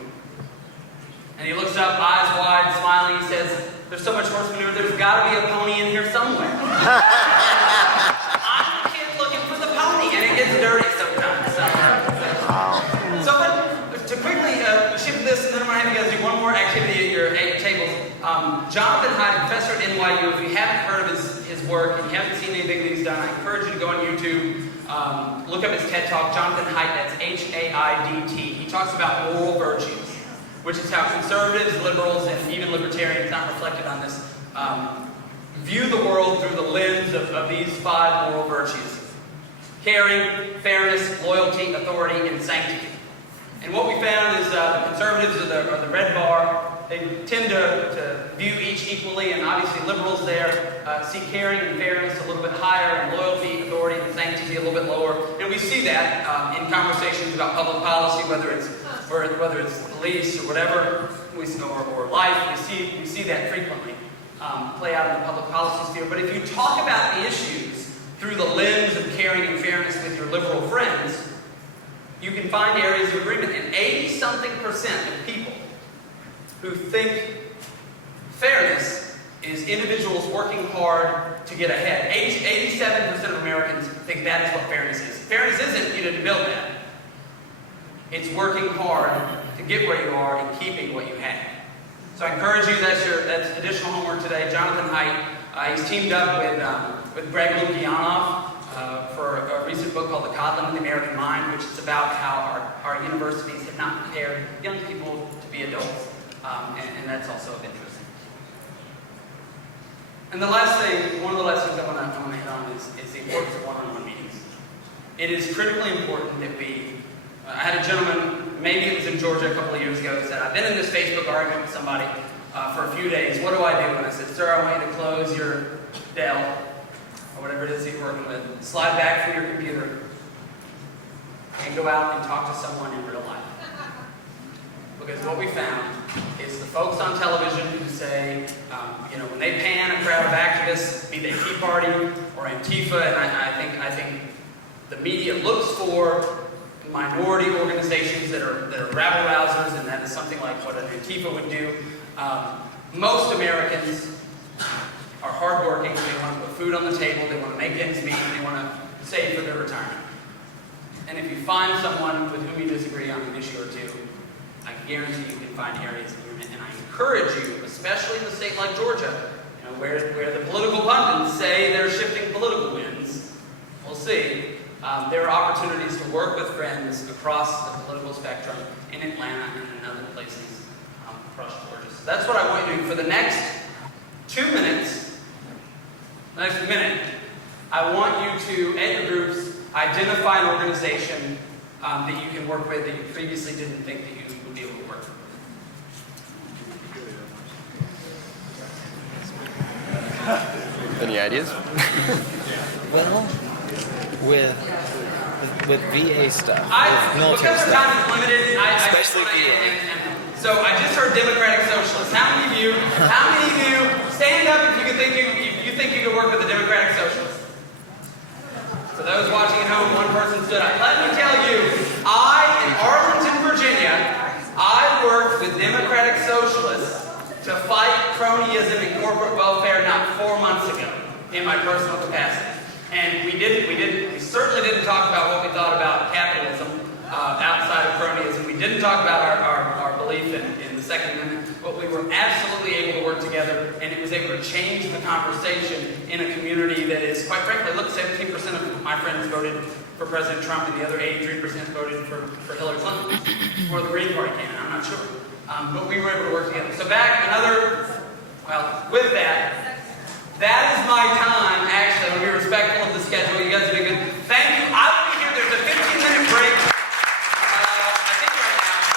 And he looks up, eyes wide, smiling. He says, "There's so much horse manure, there's got to be a pony in here somewhere." I'm the kid looking for the pony, and it gets dirty sometimes. So but to quickly shift this, and then I'm going to have you guys do one more activity at your tables. Jonathan Haidt, professor at NYU, if you haven't heard of his work and you haven't seen anything that he's done, I encourage you to go on YouTube. Look up his TED Talk, Jonathan Haidt, that's H-A-I-D-T. He talks about moral virtues, which is how conservatives, liberals, and even libertarians, not reflected on this, view the world through the lens of these 5 moral virtues: caring, fairness, loyalty, authority, and sanctity. And what we found is the conservatives are the red bar. They tend to view each equally, and obviously liberals there see caring and fairness a little bit higher, and loyalty, authority, and sanctity a little bit lower. And we see that in conversations about public policy, whether it's police or whatever, or life. We see that frequently play out in the public policy sphere. But if you talk about the issues through the lens of caring and fairness with your liberal friends, you can find areas of agreement. And 80-something% of people who think fairness is individuals working hard to get ahead. 87% of Americans think that is what fairness is. Fairness isn't you to build that. It's working hard to get where you are and keeping what you have. So I encourage you, that's additional homework today. Jonathan Haidt, he's teamed up with Greg Lukianoff for a recent book called The Codlin of the American Mind, which is about how our universities have not prepared young people to be adults. And that's also of interest. And the last thing, one of the last things I want to hit on is the importance of one-on-one meetings. It is critically important that I had a gentleman, maybe it was in Georgia a couple of years ago, who said, I've been in this Facebook argument with somebody for a few days. What do I do? And I said, sir, I want you to close your Dell, or whatever it is that you're working with, slide back from your computer, and go out and talk to someone in real life. Because what we found is the folks on television who say, when they pan a crowd of activists, be they Tea Party or Antifa, and I think the media looks for minority organizations that are rabble rousers, and that is something like what an Antifa would do. Most Americans are hardworking. They want to put food on the table. They want to make ends meet. And they want to save for their retirement. And if you find someone with whom you disagree on an issue or two, I guarantee you can find areas of agreement. And I encourage you, especially in a state like Georgia, where the political pundits say they're shifting political winds, we'll see. There are opportunities to work with friends across the political spectrum in Atlanta and in other places across Georgia. So that's what I want you to do. For the next 2 minutes, next minute, I want you to, at your groups, identify an organization that you can work with that you previously didn't think that you would be able to work with. Any ideas? Well, with VA stuff, Because the time is limited, especially VA. So I just heard Democratic Socialists. How many of you stand up if you think you could work with a Democratic Socialist? For those watching at home, one person stood up. Let me tell you, in Arlington, Virginia, I worked with Democratic Socialists to fight cronyism and corporate welfare not 4 months ago in my personal capacity. And we certainly didn't talk about what we thought about capitalism outside of cronyism. We didn't talk about our belief in the Second Amendment, but we were absolutely able to work together, and it was able to change the conversation in a community that is, quite frankly, look, 17% of my friends voted for President Trump, and the other 83% voted for Hillary Clinton, or the Green Party candidate, I'm not sure. But we were able to work together. So with that is my time, actually. I want to be respectful of the schedule. You guys did a good. Thank you. I will be here. There's a 15-minute break. I think right now.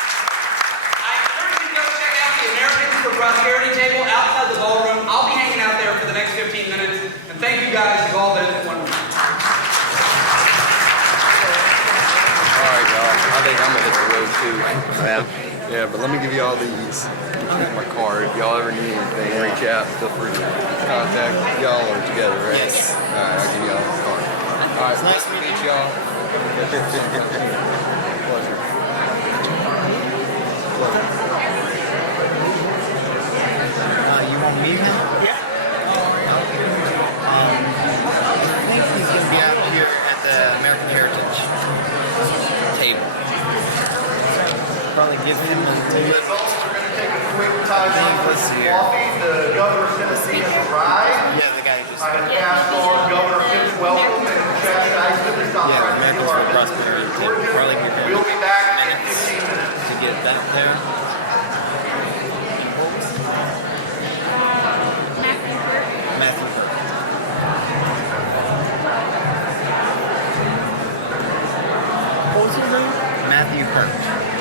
I encourage you to go check out the Americans for Prosperity table outside the ballroom. I'll be hanging out there for the next 15 minutes. And thank you guys. You've all been wonderful. All right, y'all. I think I'm gonna hit the road too. Yeah, but let me give you all these. Here's my card. If y'all ever need anything, reach out. Feel free to contact. Y'all are together, right? Yes. All right, I'll give you all the card. All right, it's nice to meet y'all. Pleasure. You want me now? Yeah. I think he's going to be out here at the American Heritage table. Probably give him a Folks, we're going to take a quick time out for some coffee. The governor of Tennessee has arrived. Yeah, the guy who just I have passed on Governor Kemp's welcome and chastisement. It's not trying to steal our business here in Georgia. We'll be back in 15 minutes. to get that there. Matthew Burke. What was his name? Matthew Burke.